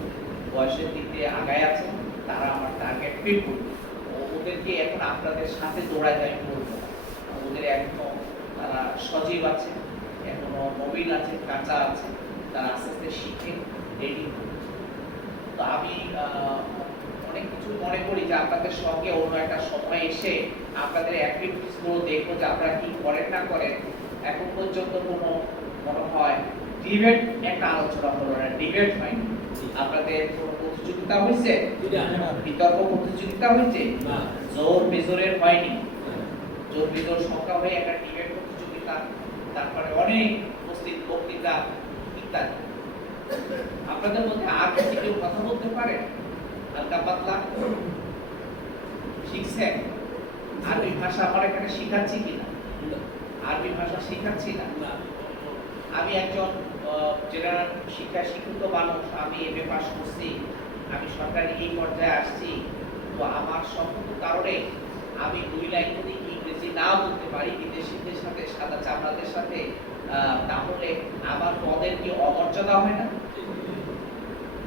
বয়সের দিক দিয়ে আগায় আছেন তারা আমার টার্গেট পিপল। ওদেরকে এখন আপনাদের সাথে দৌড়ায় আমি বলবো, ওদের এখনো তারা সজীব আছে, এখনো নবীন আছে, কাঁচা আছে, তারা আস্তে আস্তে শিখে রেডি। তো আমি অনেক কিছু মনে করি যে আপনাদের সঙ্গে অন্য একটা সময় এসে আপনাদের অ্যাক্টিভিটিস গুলো দেখবো যে আপনারা কি করেন না করেন। এখন পর্যন্ত কোনো মনে হয় ডিবেট একটা আলোচনা হলো না, ডিবেট হয়নি। আপনাদের কোনো প্রতিযোগিতা হয়েছে, বিতর্ক প্রতিযোগিতা হয়েছে, জোর বেজোরের হয়নি, জোর বেজোর সংখ্যা হয়ে একটা ডিবেট প্রতিযোগিতা, তারপরে অনেক উপস্থিত বক্তৃতা ইত্যাদি। আপনাদের মধ্যে আর কিছু কেউ কথা বলতে পারে হালকা পাতলা শিখছেন? আরবি ভাষা আমার এখানে শিখাচ্ছি কিনা? আরবি ভাষা শেখাচ্ছি না। না। আমি একজন জেনারেল শিক্ষায় শিক্ষিত মানুষ, আমি এমএ পাস করছি, আমি সরকারি এই পর্যায়ে আসছি। তো আমার সম্পূর্ণ কারণে আমি 2 লাইন যদি ইংরেজি না বলতে পারি বিদেশিদের সাথে, সাদা চামড়াদের সাথে, তাহলে আমার পদের কি অমর্যাদা হয় না?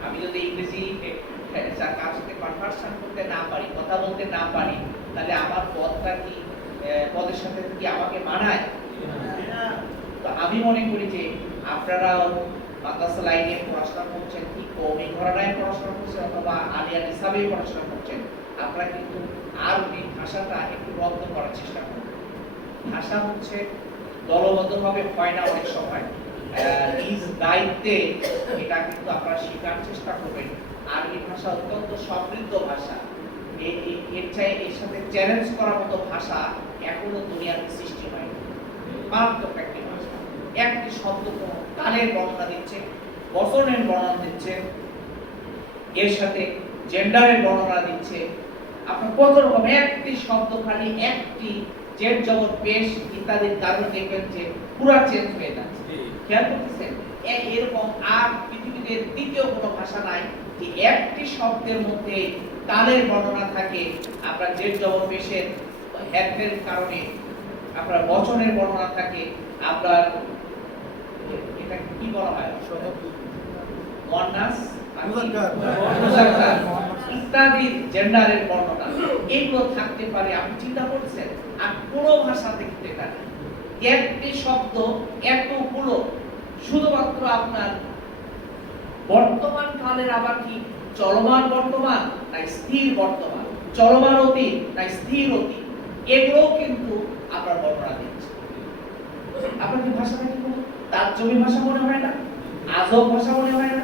আমি যদি ইংরেজি কার সাথে কনভারসেশন করতে না পারি, কথা বলতে না পারি, তাহলে আমার পদটা কি পদের সাথে কি আমাকে মানায়? তো আমি মনে করি যে আপনারাও মাদ্রাসা লাইনে পড়াশোনা করছেন, কি কওমি ঘরানায় পড়াশোনা করছেন অথবা আলিয়া নিসাবে পড়াশোনা করছেন, আপনারা কিন্তু আরবি ভাষাটা একটু রপ্ত করার চেষ্টা করুন। ভাষা হচ্ছে দলবদ্ধভাবে হয় না অনেক সময়, নিজ দায়িত্বে এটা কিন্তু আপনারা শেখার চেষ্টা করবেন। আরবি ভাষা অত্যন্ত সমৃদ্ধ ভাষা, এর সাথে চ্যালেঞ্জ করার মতো ভাষা এখনো দুনিয়াতে সৃষ্টি হয়নি। মারাত্মক একটি ভাষা, একটি শব্দ কালের বর্ণনা দিচ্ছে, বচনের বর্ণনা দিচ্ছে, এর সাথে জেন্ডারের বর্ণনা দিচ্ছে। আপনার কত রকম একটি শব্দ খালি একটি জেড জবর পেশ ইত্যাদির কারণে দেখবেন যে পুরা চেঞ্জ হয়ে যাচ্ছে। খেয়াল করতেছেন? এরকম আর পৃথিবীতে দ্বিতীয় কোনো ভাষা নাই যে একটি শব্দের মধ্যে কালের বর্ণনা থাকে, আপনার জেড জবর পেশের হ্যাতের কারণে আপনার বচনের বর্ণনা থাকে, আপনার এটা কি বলা হয় ওয়ানাস ইত্যাদি জেন্ডারের বর্ণনা এগুলো থাকতে পারে। আপনি চিন্তা করছেন আর কোনো ভাষা দেখতে পারে একটি শব্দ এতগুলো শুধুমাত্র আপনার বর্তমান কালের, আবার কি চলমান বর্তমান না স্থির বর্তমান, চলমান অতীত না স্থির অতীত, এগুলো কিন্তু আপনার বর্ণনা দিচ্ছে। আপনার কি ভাষাটা কি কোনো তাজ্জবি ভাষা মনে হয় না? আজব ভাষা মনে হয় না?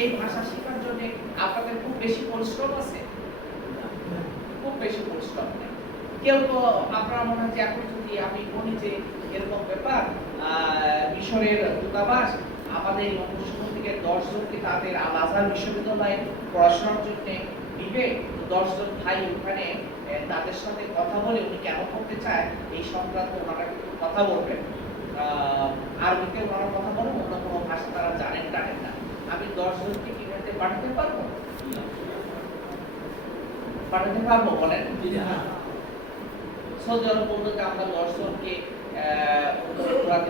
এই ভাষা শেখার জন্য আপনাদের খুব বেশি পরিশ্রম আছে, খুব বেশি পরিশ্রম নেই। কেউ তো আপনারা মনে হয় যে এখন যদি আমি বলি যে এরকম ব্যাপার, মিশরের দূতাবাস আমাদের অনুষ্ঠান থেকে 10 জনকে তাদের আল আজহার বিশ্ববিদ্যালয়ে পড়াশোনার জন্য নিবে, 10 জন ভাই ওখানে তাদের সাথে কথা বলে উনি কেন করতে চায় এই সংক্রান্ত ওনারা কিন্তু কথা বলবেন। আরবিতে ওনারা কথা বলেন, অন্য কোনো ভাষা তারা জানেন টানেন না। আমি 10 জনকে কিভাবে পাঠাতে পারবো? পাঠাতে পারবো বলেন? সৌদি আরব বললো যে আমরা 10 জনকে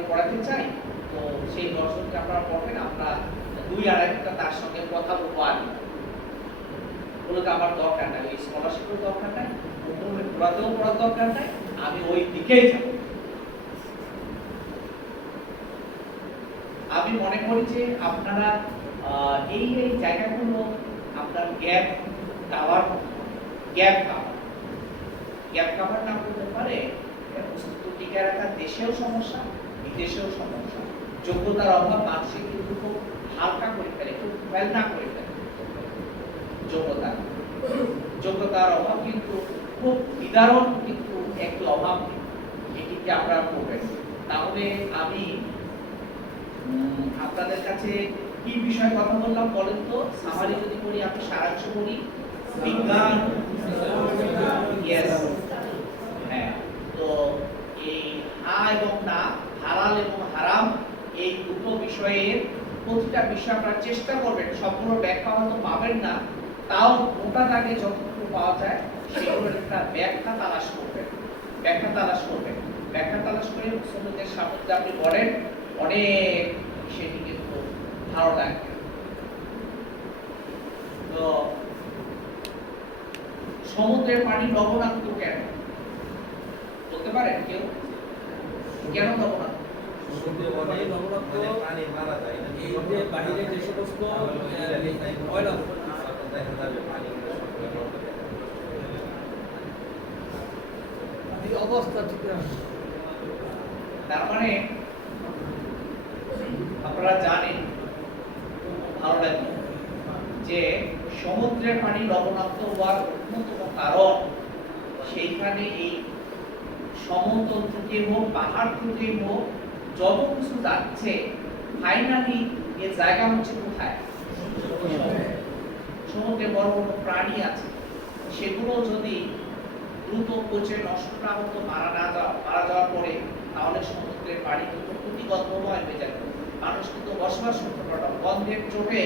পড়াতে চাই, তো সেই 10 জনকে আপনারা পড়বেন, আমরা 2-2.5 ঘন্টা তার সঙ্গে কথা বলবো। আর বললো যে আমার দরকার নাই, ওই স্কলারশিপের দরকার নাই, পড়াতেও পড়ার দরকার নাই, আমি ওই দিকেই যাব। আমি মনে করি যে আপনারা এই জায়গাগুলো আপনার গ্যাপ কাভার না করতে পারে অস্তিত্ব টিকে রাখার দেশেও সমস্যা, বিদেশেও সমস্যা। যোগ্যতার অভাব মানুষের কিন্তু খুব হালকা করে ফেলে, খুব ফেলনা করে ফেলে। যোগ্যতার অভাব কিন্তু খুব নিদারুণ কিন্তু একটি অভাব, এটিকে আপনারা করবেন। তাহলে আমি আপনাদের কাছে কি বিষয়ে কথা বললাম বলেন তো? সামারি যদি করি, আমি সারাংশ করি, বিজ্ঞান, হ্যাঁ। তো এই হা এবং না, হালাল এবং হারাম, এই দুটো বিষয়ের প্রতিটা বিষয় আপনারা চেষ্টা করবেন, সবগুলো ব্যাখ্যা হয়তো পাবেন না, তাও মোটা দাগে যতটুকু পাওয়া যায় সেগুলোর একটা ব্যাখ্যা তালাশ করবেন। ব্যাখ্যা তালাশ করে মুসলমানদের সামনে আপনি বলেন, অনেক সেটি কিন্তু ভালো লাগবে। তো সমুদ্রের পানি লবণাক্ত কেন বলতে পারেন কেউ? কেন লবণাক্ত? পানি মারা যায় না, এই যে বাইরে যে সমস্ত ময়লা অবস্থা ঠিক আছে। তার মানে আপনারা জানেন, ভালো লাগে যে সমুদ্রের পানি লবণাক্ত হওয়ার অন্যতম কারণ সেইখানে এই সমতল থেকে হোক পাহাড় থেকে হোক যত কিছু যাচ্ছে, ফাইনালি এর জায়গা হচ্ছে কোথায়? সমুদ্রে বড় বড় প্রাণী আছে, সেগুলো যদি দ্রুত পচে নষ্ট না হতো, মারা যাওয়ার পরে তাহলে সমুদ্রের পানি কিন্তু ক্ষতিগতময় হয়ে যাবে। মানুষ কিন্তু বসবাস করতে পারত না, গন্ধের চোটে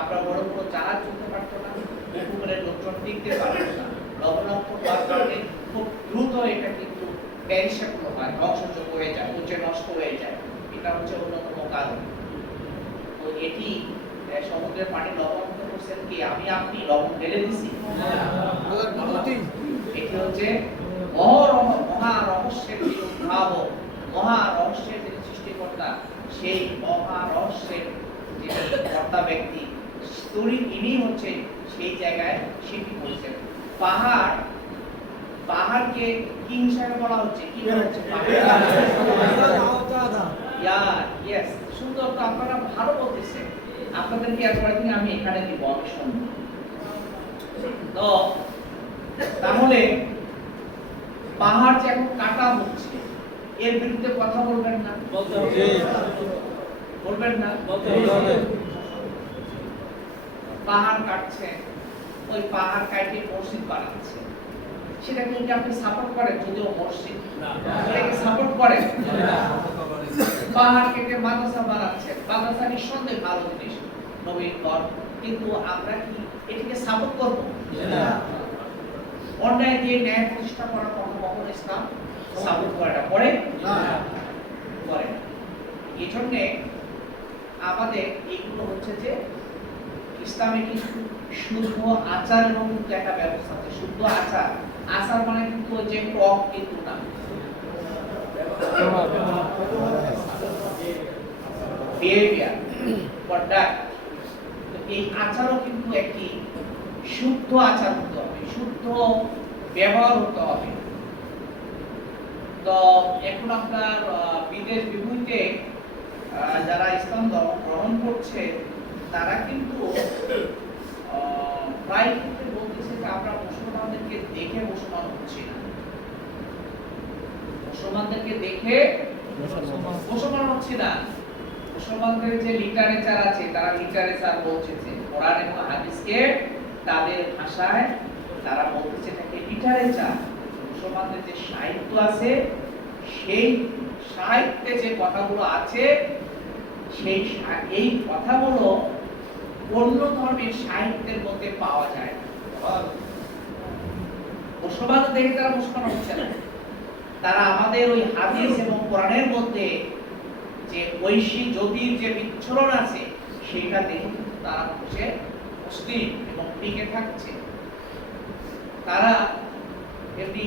আমরা বড় বড় জাহাজ চলতে পারতো না, উপকূলের লোকজন টিকতে পারতো না। লবণাক্ত হওয়ার কারণে খুব দ্রুত এটা কিন্তু পেরিশেবল হয়, ধ্বংসযোগ্য হয়ে যায়, পচে নষ্ট হয়ে যায়। এটা হচ্ছে অন্যতম কারণ। তো এটি সমুদ্রের পানি লবণাক্ত করছেন কি আমি আপনি? লবণ ঢেলে দিছি। এটি হচ্ছে মহা রহস্যের যে উদ্ভাবক, মহা রহস্যের যে সৃষ্টিকর্তা, সেই মহা রহস্যের যে কর্তা ব্যক্তি ইনি হচ্ছে সেই জায়গায় শিল্পী করেছেন। পাহাড়কে কি হিসাবে বলা হচ্ছে? কি বলা হচ্ছে? ইয়েস, সুন্দর। তো আপনারা ভালো বলতেছেন, আপনাদেরকে একবার দিন আমি এখানে দিব, আমি শুনবো। তো তাহলে পাহাড় যে এখন কাটা হচ্ছে, এর বিরুদ্ধে কথা বলবেন না? বলবেন না? পাহাড় কাটছে, ওই পাহাড় কাটে মসজিদ বানাচ্ছে, সেটা কিন্তু আপনি সাপোর্ট করেন? যদিও মসজিদ এটাকে সাপোর্ট করেন। পাহাড় কেটে মাদ্রাসা বানাচ্ছে, মাদ্রাসা নিঃসন্দেহে ভালো জিনিস, নবীর ঘর, কিন্তু আমরা কি এটাকে সাপোর্ট করব? অন্যায় দিয়ে ন্যায় প্রতিষ্ঠা করার কথা কখনো ইসলাম সাপোর্ট করে না, করে করে। এই জন্যে আমাদের এগুলো হচ্ছে যে ইসলামে কিন্তু শুদ্ধ আচারেরও কিন্তু একটা ব্যবস্থা আছে। শুদ্ধ আচার, আচার মানে কিন্তু ওই যে টক কিন্তু না, বিহেভিয়ার, কন্ডাক্ট। এই আচারও কিন্তু একটি শুদ্ধ আচার হতে হবে, শুদ্ধ ব্যবহার হতে হবে। তো এখন আপনার বিদেশ বিভূতিতে যারা ইসলাম ধর্ম গ্রহণ করছে তারা কিন্তু প্রায় ক্ষেত্রে বলতেছে যে আমরা মুসলমানদেরকে দেখে মুসলমান হচ্ছি না, মুসলমানদেরকে দেখে মুসলমান হচ্ছি না। মুসলমানদের যে লিটারেচার আছে, তারা লিটারেচার বলছে যে কোরআন এবং হাদিসকে তাদের ভাষায় তারা বলতেছে এটাকে লিটারেচার। মুসলমানদের যে সাহিত্য আছে, সেই সাহিত্যে যে কথাগুলো আছে, এই কথাগুলো অন্য ধর্মের সাহিত্যের মধ্যে পাওয়া যায় না। মুসলমান দেখে তারা মুসলমান হচ্ছে না, তারা আমাদের ওই হাদিস এবং কোরআনের মধ্যে যে ঐশী জ্যোতির যে বিচ্ছরণ আছে, সেটা দেখে কিন্তু তারা হচ্ছে মুসলিম এবং টিকে থাকছে। তারা এমনি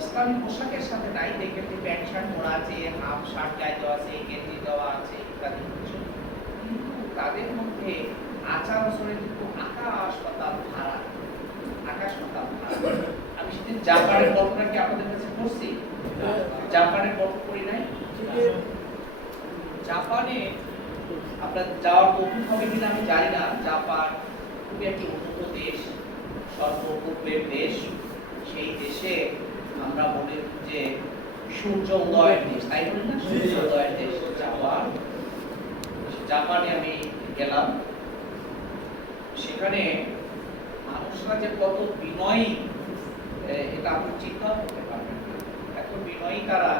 ইসলামী পোশাকের সাথে নাই, দেখে প্যান্ট শার্ট পরা আছে, হাফ শার্ট গায়ে দেওয়া আছে, গেঞ্জি দেওয়া আছে ইত্যাদি, কিন্তু তাদের মধ্যে আচার আচরণে কিন্তু আকাশ পাতাল ফারাক, আকাশ পাতাল ফারাক। আমি সেদিন জাপানের গল্পটা কি আপনাদের কাছে পড়ছি? জাপানের গল্প পড়ি নাই? জাপানে আপনার যাওয়ার কৌতুক হবে কিনা আমি জানি না। জাপান খুবই একটি উন্নত দেশ, সর্বপূর্বের দেশ। সেই দেশে আমরা বলি যে সূর্য উদয়ের দেশ, তাই বলি না? সূর্য উদয়ের দেশ জাপান। জাপানে আমি গেলাম, সেখানে মানুষরা যে কত বিনয়ী, এটা আপনি চিন্তা করতে পারবেন না। এত বিনয়ী তারা।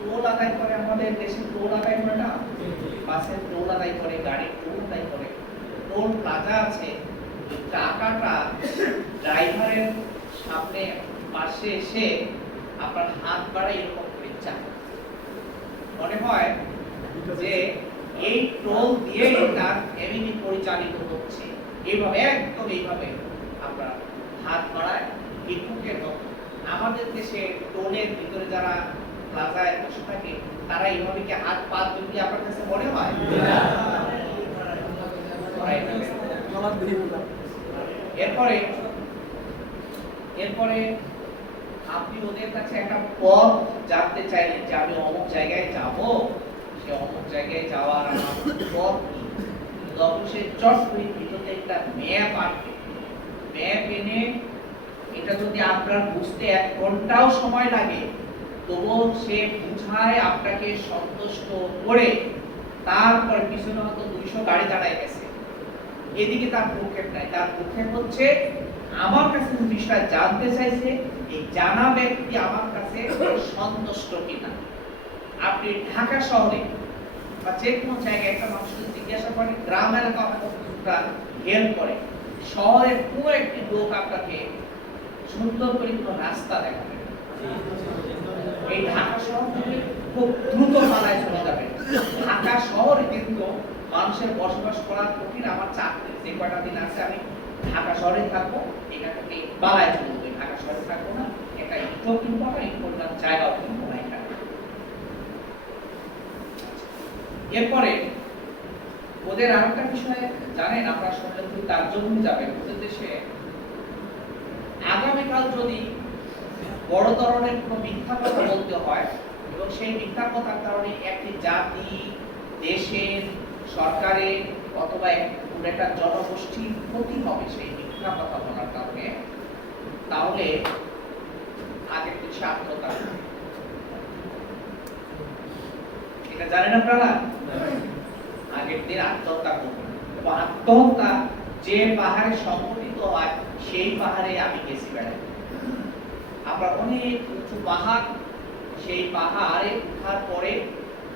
টোল আদায় করে, আমাদের দেশে টোল আদায় করে না, বাসের টোল আদায় করে, গাড়ির টোল আদায় করে। টোল প্লাজা আছে, টাকাটা ড্রাইভারের সামনে পাশে এসে আপনার হাত বাড়ায় এরকম করে চায়, মনে হয় যে এই টোল দিয়ে তার এমনি পরিচালিত হচ্ছে। এইভাবে একদম এইভাবে আপনার হাত বাড়ায় ভিক্ষুকের মতো। আমাদের দেশে টোলের ভিতরে যারা প্লাজায় বসে থাকে, তারা এইভাবে কি হাত পা দুটি আপনার কাছে মনে হয়? এরপরে আপনি ওদের কাছে একটা পথ জানতে চাইলেন যে আমি অমুক জায়গায় যাব, সে অমুক জায়গায় যাওয়ার আমার পথ কি? তখন সে চট করে ভিতরে একটা ম্যাপ আনবে। ম্যাপ এনে এটা যদি আপনার বুঝতে 1 ঘন্টাও সময় লাগে, তবুও সে বুঝায় আপনাকে সন্তুষ্ট করে, তারপর পিছনে হয়তো 200 গাড়ি দাঁড়ায় গেছে, এদিকে তার ভূক্ষেপ নাই। তার ভূক্ষেপ হচ্ছে আমার কাছে জিনিসটা জানতে চাইছে, এই জানা ব্যক্তি আমার কাছে সন্তুষ্ট কিনা। আপনি ঢাকা শহরে বা যে কোনো জায়গায় একটা মানুষকে জিজ্ঞাসা করেন, গ্রাম এলাকা কতটা হেল্প করে, শহরের কোনো একটি লোক আপনাকে সুন্দর করে কোনো রাস্তা দেখাবে। এই ঢাকা শহর থেকে খুব দ্রুত পালায় চলে যাবে। ঢাকা শহরে কিন্তু মানুষের বসবাস করা কঠিন। আমার চাকরি যে কয়টা দিন আছে আমি ঢাকা শহরে থাকবো, এটা থেকে পালায় চলে যাবে। ঢাকা শহরে থাকবো না, একটা ইটো কিনবো না, ইম্পর্টেন্ট জায়গাও কিনবো না এখানে। এরপরে ওদের আরেকটা বিষয় জানেন, আপনারা শুনলে খুব তাজ্জব হয়ে যাবেন। ওদের দেশে আগামীকাল যদি বড় ধরনের কোনো মিথ্যা কথা বলতে হয় এবং সেই মিথ্যা কথার কারণে একটি জাতি, দেশের, সরকারের অথবা একটা জনগোষ্ঠীর ক্ষতি হবে সেই মিথ্যা কথা বলার কারণে, তাহলে আগে কিছু আত্মহত্যা করবে। এটা জানেন আপনারা? আগের দিন আত্মহত্যা করবে এবং আত্মহত্যা যে পাহাড়ে সংঘটিত হয় সেই পাহাড়ে আমি গেছি বেড়াই। আমরা অনেক উঁচু পাহাড়, সেই পাহাড়ে উঠার পরে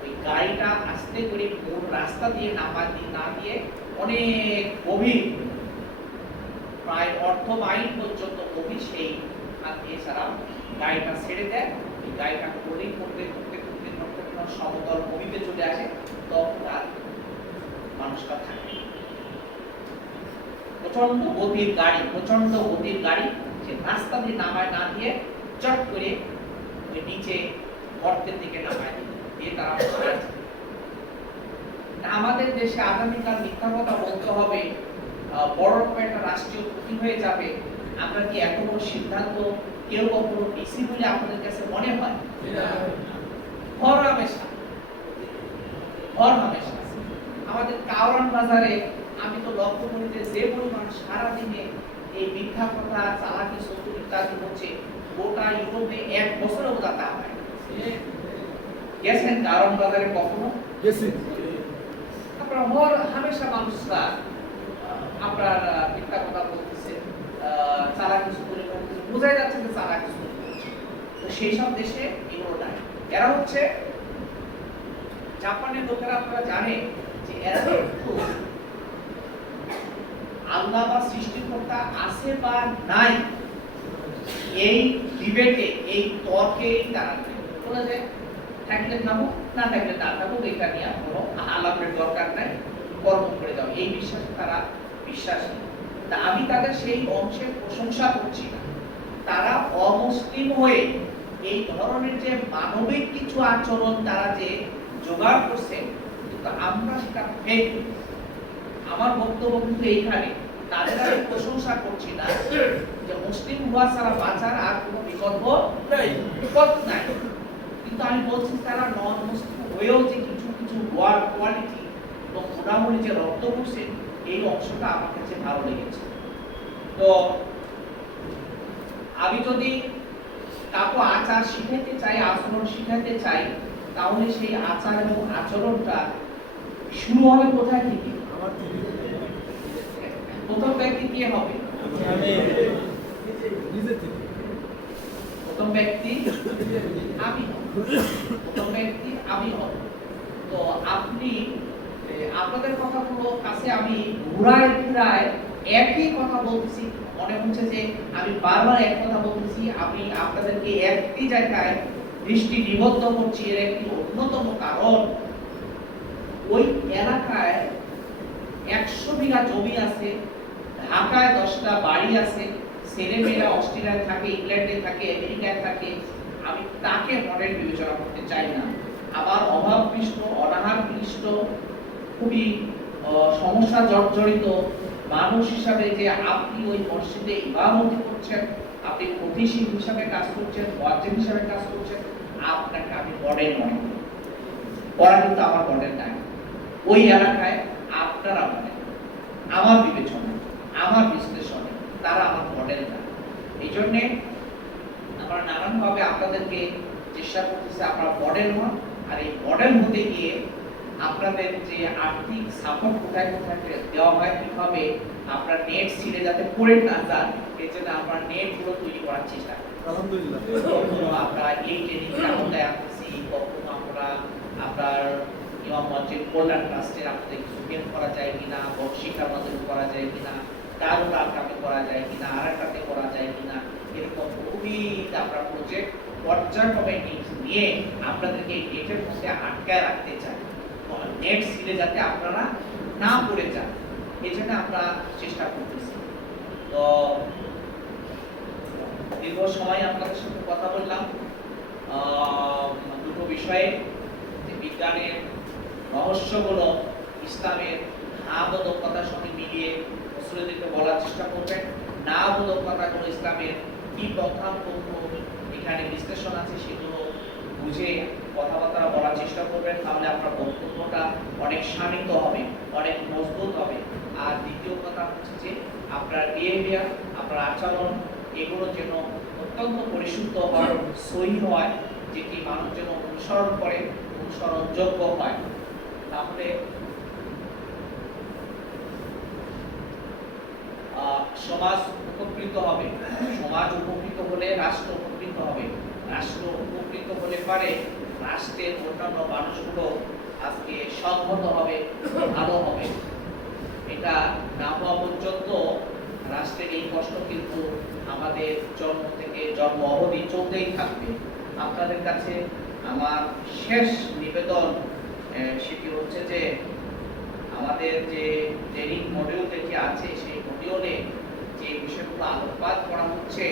ওই গাড়িটা আস্তে করে মূল রাস্তা দিয়ে না দিয়ে অনেক গভীর, প্রায় অর্ধ মাইল পর্যন্ত গভীর, সেই খান দিয়ে ছাড়া গাড়িটা ছেড়ে দেয়। গাড়িটা করতে করতে করতে করতে করতে সমতল ভূমিতে চলে আসে, তখন আর মানুষটা থাকে। প্রচন্ড গতির গাড়ি সে রাস্তা দিয়ে নামায় না দিয়ে চট করে ওই নিচে গর্তের দিকে নামায় দিয়ে তারা আমাদের দেশে আগামীকাল মিথ্যা কথা বলতে হবে, বড় রকম একটা রাষ্ট্রীয় ক্ষতি হয়ে যাবে। আমরা কি এত বড় সিদ্ধান্ত কেউ কখনো নিছি বলে আপনাদের কাছে মনে হয়? হর হামেশা আমাদের কাওরান বাজারে আমি তো লক্ষ্য করি যে পরিমাণ সারাদিনে এই মিথ্যা কথা, চালাকি, চতুর ইত্যাদি হচ্ছে, গোটা ইউরোপে এক বছরেও তা হয়। গেছেন কাওরান বাজারে কখনো? আপনার হর হামেশা মানুষরা আপনার মিথ্যা কথা বলতেছে, চালাকি চতুরি করতেছে, বোঝাই যাচ্ছে যে চালাকি চতুরি করছে। তো সেই সব দেশে এগুলো নাই। এরা হচ্ছে জাপানের লোকেরা, আপনারা জানেন যে এরা একটু আল্লাহ বা সৃষ্টিকর্তা আছে বা নাই এই ডিবেটে, এই তর্কে তারা বলে যায় থাকলে থাকো, না থাকলে না থাকো, এটা নিয়ে কোনো আলাপের দরকার নাই, কর্ম করে দাও, এই বিশ্বাসে তারা বিশ্বাসী। তা আমি তাদের সেই অংশের প্রশংসা করছি না। তারা অমুসলিম হয়ে এই ধরনের যে মানবিক কিছু আচরণ তারা যে জোগাড় করছে, কিন্তু আমরা সেটা ফেক। আমার বক্তব্য কিন্তু এইখানে, তাদের আমি প্রশংসা করছি না যে মুসলিম হওয়া ছাড়া বাঁচার আর কোনো বিকল্প নাই, কিন্তু আমি বলছি তারা নন মুসলিম হয়েও যে কিছু কিছু কোয়ালিটি এবং মোটামুটি যে রক্ত করছে, এই অংশটা আমার কাছে ভালো লেগেছে। তো আমি যদি কাউকে আচার শিখাইতে চাই, আচরণ শিখাইতে চাই, তাহলে সেই আচার এবং আচরণটা শুরু হবে কোথায় থেকে? প্রথম ব্যক্তি কে হবে? প্রথম ব্যক্তি আমি হব। তো আপনি আপনাদের কথাগুলো কাছে আমি ঘুরায় ফিরায় একই কথা বলতেছি, মনে হচ্ছে যে আমি বারবার এক কথা বলতেছি। আমি আপনাদেরকে একটি জায়গায় দৃষ্টি নিবদ্ধ করছি। এর একটি অন্যতম কারণ, ওই এলাকায় 100 বিঘা জমি আছে, ঢাকায় 10টা বাড়ি আছে, ছেলেমেয়েরা অস্ট্রেলিয়ায় থাকে, ইংল্যান্ডে থাকে, আমেরিকায় থাকে। আমি তাকে মডেল বিবেচনা করতে চাই না। আবার অভাবপৃষ্ট, অনাহারপৃষ্ট, খুবই সমস্যা জর্জরিত মানুষ হিসাবে যে আপনি ওই মসজিদে ইমামতি করছেন, আপনি অতিথি হিসাবে কাজ করছেন, মুয়াজ্জিন হিসাবে কাজ করছেন, আপনাকে আমি মডেল মনে করি। ওরা কিন্তু আমার মডেল নাই। ওই এলাকায় আপনারা মডেল, আমার বিবেচনা, আমার বিশ্লেষণে তারা আমার মডেল না। এই জন্যে আমরা নানানভাবে আপনাদেরকে চেষ্টা করতেছি আপনারা মডেল হন। আর এই মডেল হতে গিয়ে আপনাদের যে আর্থিক সাপোর্ট কোথায় কোথায় দেওয়া হয়, কিভাবে আপনার নেট ছিঁড়ে যাতে পড়ে না যান, এর জন্য আমরা নেট গুলো তৈরি করার চেষ্টা করি। আলহামদুলিল্লাহ। আপনারা এই ট্রেনিং এর আওতায় আসছি, কখনো আমরা আমরা আপনার ইমাম মসজিদ কল্যাণ ট্রাস্টের আপনাদের কিছু হেল্প করা যায় কিনা, বক্সিটার মাধ্যমে করা যায় কিনা, দারুল আরকামে করা যায় কিনা, আরাকাতে করা যায় কিনা, এরকম বহুবিধ আমরা প্রজেক্ট পর্যায়ক্রমে নিয়ে আপনাদেরকে এই ডেটের মধ্যে আটকায় রাখতে চাই, নেট সিলে যাতে আপনারা না পড়ে যান, এই জন্য আমরা চেষ্টা করতেছি। তো দীর্ঘ সময় আপনাদের সাথে কথা বললাম দুটো বিষয়ে, যে বিজ্ঞানের রহস্যগুলো ইসলামের না বোধক কথার সঙ্গে মিলিয়ে মুসলিমদেরকে বলার চেষ্টা করবেন, না বোধক কথাগুলো ইসলামের কি তথ্যান্তপূর্ণ এখানে বিশ্লেষণ আছে সেগুলো বুঝে কথাবার্তা বলার চেষ্টা করবেন, তাহলে আপনার বক্তব্যটা অনেক শানিত হবে, অনেক মজবুত হবে। আর দ্বিতীয় কথা হচ্ছে যে আপনার বিহেভিয়ার, আপনার আচরণ এগুলো যেন অত্যন্ত পরিশুদ্ধ হয়, সহি হয়, যেটি মানুষ যেন অনুসরণ করে, অনুসরণযোগ্য হয়, তাহলে সমাজ উপকৃত হবে। সমাজ উপকৃত হলে রাষ্ট্র উপকৃত হবে, রাষ্ট্র উপকৃত হলে পারে রাষ্ট্রের অন্যান্য মানুষগুলো আজকে সংহত হবে, ভালো হবে। এটা না হওয়া পর্যন্ত রাষ্ট্রের এই কষ্ট কিন্তু আমাদের জন্ম থেকে জন্ম অবধি চলতেই থাকবে। আপনাদের কাছে আমার শেষ নিবেদন সেটি হচ্ছে যে আমাদের যে ট্রেনিং মডিউল যেটি আছে সেই মডিউলে যে বিষয়গুলো আলোকপাত করা হচ্ছে,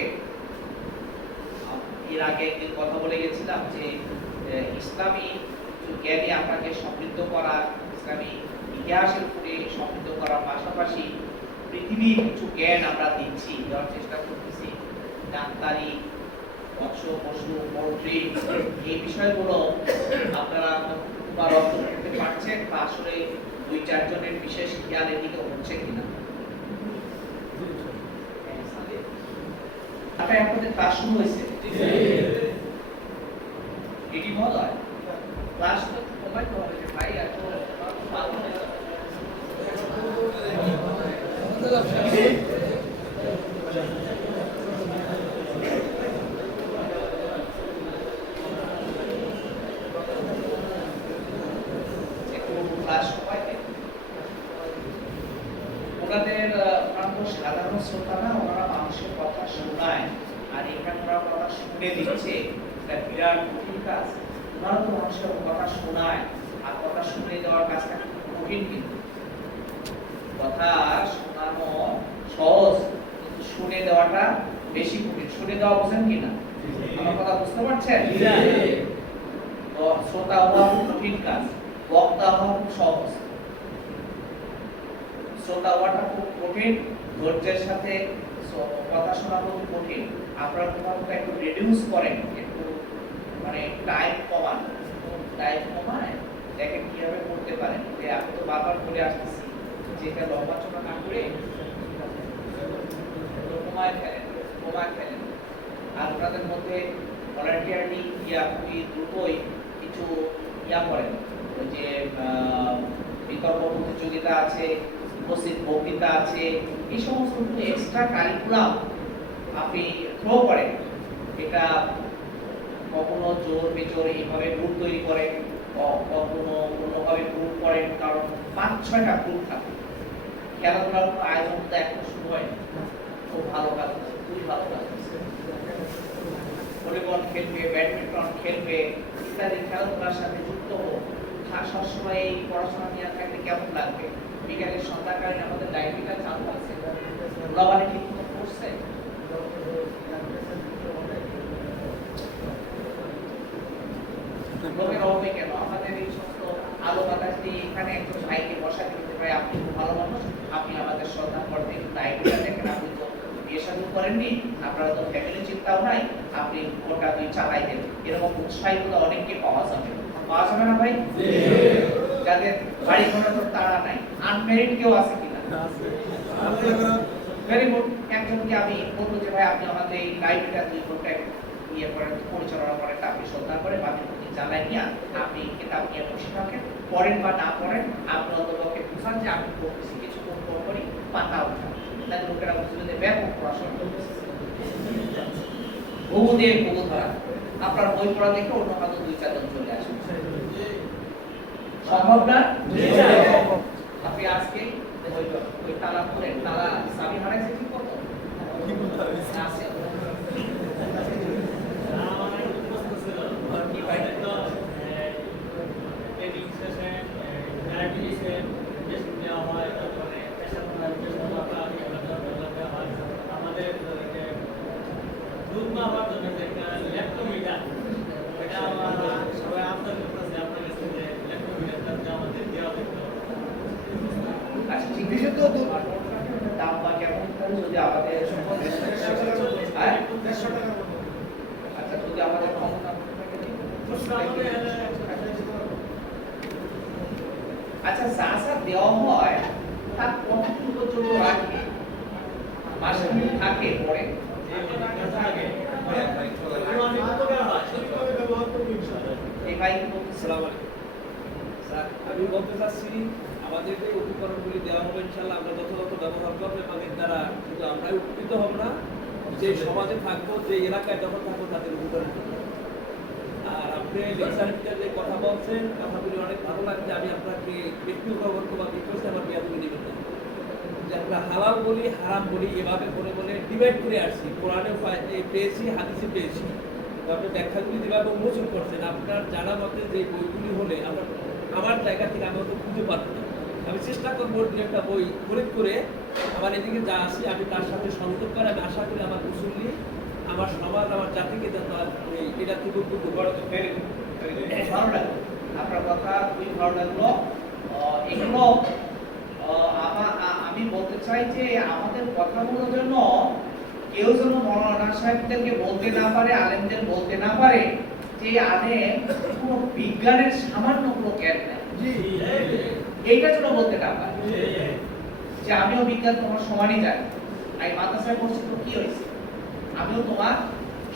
এর আগে একদিন কথা বলে গেছিলাম যে ইসলামী জ্ঞানে আপনাকে সমৃদ্ধ করা, ইসলামী ইতিহাসের উপরে সমৃদ্ধ করার পাশাপাশি পৃথিবীর কিছু জ্ঞান আমরা দিচ্ছি, দেওয়ার চেষ্টা করতেছি। ডাক্তারি, মৎস্য, পশু, পোল্ট্রি, এই বিষয়গুলো আপনারা রপ্ত করতে পারছেন বা আসলে 2-4 জনের বিশেষ খেয়াল এদিকে হচ্ছে কিনা? আপনাদের ক্লাস শুরু হয়েছে? এটি মহোদয় ক্লাস তো কমাইতে হবে যে ভাই এত ভালো ওনাদের সাধারণ শ্রোতা না, ওনারা মানুষের কথা শোনায়, আর এখানে ওনারা কথা শুনে দিচ্ছে, এটা বিরাট কঠিন কাজ। ওনারা তো মানুষের কথা শোনায়, আর কথা শুনে দেওয়ার কাজটা খুব কঠিন, কিন্তু কথা শোনানো সহজ, কিন্তু শুনে দেওয়াটা বেশি কঠিন। শুনে দেওয়া বোঝেন কিনা? আমার কথা বুঝতে পারছেন? তো শ্রোতা হওয়া খুব কঠিন কাজ, বক্তা হওয়া খুব সহজ। শ্রোতা হওয়াটা খুব কঠিন, ধৈর্যের সাথে কথা শোনা খুব কঠিন। আপনারা কোথাও একটু রিডিউস করেন, একটু মানে টাইম কমান, টাইম কমায় দেখেন কিভাবে করতে পারেন। যে আমি তো বারবার বলে আসতেছি যে এটা লম্বা চড়া না করে কমায় ফেলেন। আর ওনাদের মধ্যে ভলান্টিয়ারলি খুবই দ্রুতই কিছু করেন, ওই যে বিতর্ক প্রতিযোগিতা আছে, উপস্থিত বক্তৃতা আছে, এই সমস্ত এক্সট্রা কারিকুলাম আপনি থ্রো করেন। এটা কখনো জোর বেজোর এইভাবে গ্রুপ তৈরি করেন, কখনো অন্যভাবে গ্রুপ করেন, কারণ 5-6টা গ্রুপ থাকে। খেলাধুলার আয়োজন তো এখন শুরু হয়, খুব ভালো কাজ, খুবই ভালো কাজ। ভলিবল খেলবে, ব্যাডমিন্টন খেলবে, ইত্যাদি খেলাধুলার সাথে যুক্ত হোক। সবসময় এই পড়াশোনা নিয়ে থাকলে কেমন লাগবে? বিকালের সন্ধ্যাকালীন আমাদের লাইব্রেরিটা চালু আছে, ওলাবাড়ি ঠিক মতো পড়ছে? লোকের অভাবে কেন? আমাদের এই সমস্ত আলো বাতাস দিয়ে এখানে একজন ভাইকে বসা দিতে পারে, আপনি খুব ভালো মানুষ, আপনি আমাদের শ্রদ্ধা করতে লাইব্রেরিটা দেখেন, আপনি তো বিয়ে শাদী করেননি, আপনারা তো ফ্যামিলি চিন্তাও নাই, আপনি ওটা দুই চালাই দেন, এরকম উৎসাহীগুলো অনেককে পাওয়া যাবে না ভাই? যাদের বাড়ি ঘরে তো তারা নাই, আনমেরিড কেউ আছে কিনা? Very good. একজনকে আমি বলবো যে ভাই আপনি আমাদের এই লাইব্রেরিটা 2 ঘন্টা ইয়ে করেন, পরিচালনা করেন, আপনি শ্রদ্ধা করে বাকি জানাই নিয়ে আপনি কিতাব নিয়ে বসে থাকেন, পড়েন বা না পড়েন, আপনি অন্তপক্ষে বুঝান যে আমি পড়তেছি, কিছু করি পাতা উঠা, তাহলে লোকেরা বুঝবে যে ব্যাপক পড়াশোনা করতেছে। ঘুঘু দিয়ে ঘুঘু ধরা, আপনার বই পড়া দেখে অন্য কাজও 2-4 জন চলে আসবে। সম্ভব না? আপনি আজকে ওই তালা খুলেন, তালা চাবি হারাইছে ঠিক মতো আছে? কি ভাই? আচ্ছা ঠিক আছে, তো দাম বা কেমন থাকবে যদি আমাদের হ্যাঁ? আচ্ছা যদি আমাদের ক্ষমতা থাকে, আচ্ছা যা যা দেওয়া হয় তার কতটুকু পর্যন্ত রাখে মাসে থাকে পরে এই ভাই আসসালামু আলাইকুম। স্যার, আমি বলতে চাচ্ছি আমাদের যে উপকরণগুলি দেওয়া হবে ইনশাআল্লাহ আমরা যথাযথ ব্যবহার করবো এদের দ্বারা শুধু আমরাই উপকৃত হব না, যে সমাজে থাকবো, যে এলাকায় যখন থাকবো তাদের উপকরণ করবো। আর আপনি লেকচারের যে কথা বলছেন, কথাগুলি অনেক ভালো লাগছে। আমি আপনাকে ব্যক্তিগত বা রিকোয়েস্ট আমার বিয়াদুলি নিবেন না যে আমরা হালাল বলি হারাম বলি এভাবে করে বলে ডিবেট করে আসছি, কোরআনে পেয়েছি, হাদিসে পেয়েছি, আপনি ব্যাখ্যাগুলি যেভাবে উন্মোচন করছেন আপনার জানা মতে যে বইগুলি হলে আমার জায়গা থেকে আমি অত খুঁজে পারবো না। আমি চেষ্টা করবো দু একটা বই খরিদ করে আমার এদিকে যা আছে আমি তার সাথে সংযোগ করে আমি আশা করি আমার মুসল্লি, আমার সমাজ, আমার জাতিকে যাতে এটা থেকে উপকৃত বড় ভালো লাগলো আপনার কথা, খুবই ভালো লাগলো। এগুলো আমি বলতে চাই যে আমাদের কথাগুলোর জন্য কেউ যেন মৌলানা সাহেবদেরকে বলতে না পারে, আলেমদের বলতে না পারে যে আলেম কোনো বিজ্ঞানের সামান্য কোনো জ্ঞান নেই, এইটা যেন বলতে না পারে যে আমিও বিজ্ঞান তোমার সমানই জানি, আমি মাদ্রাসায় পড়ছি তো কি হয়েছে, আমিও তোমার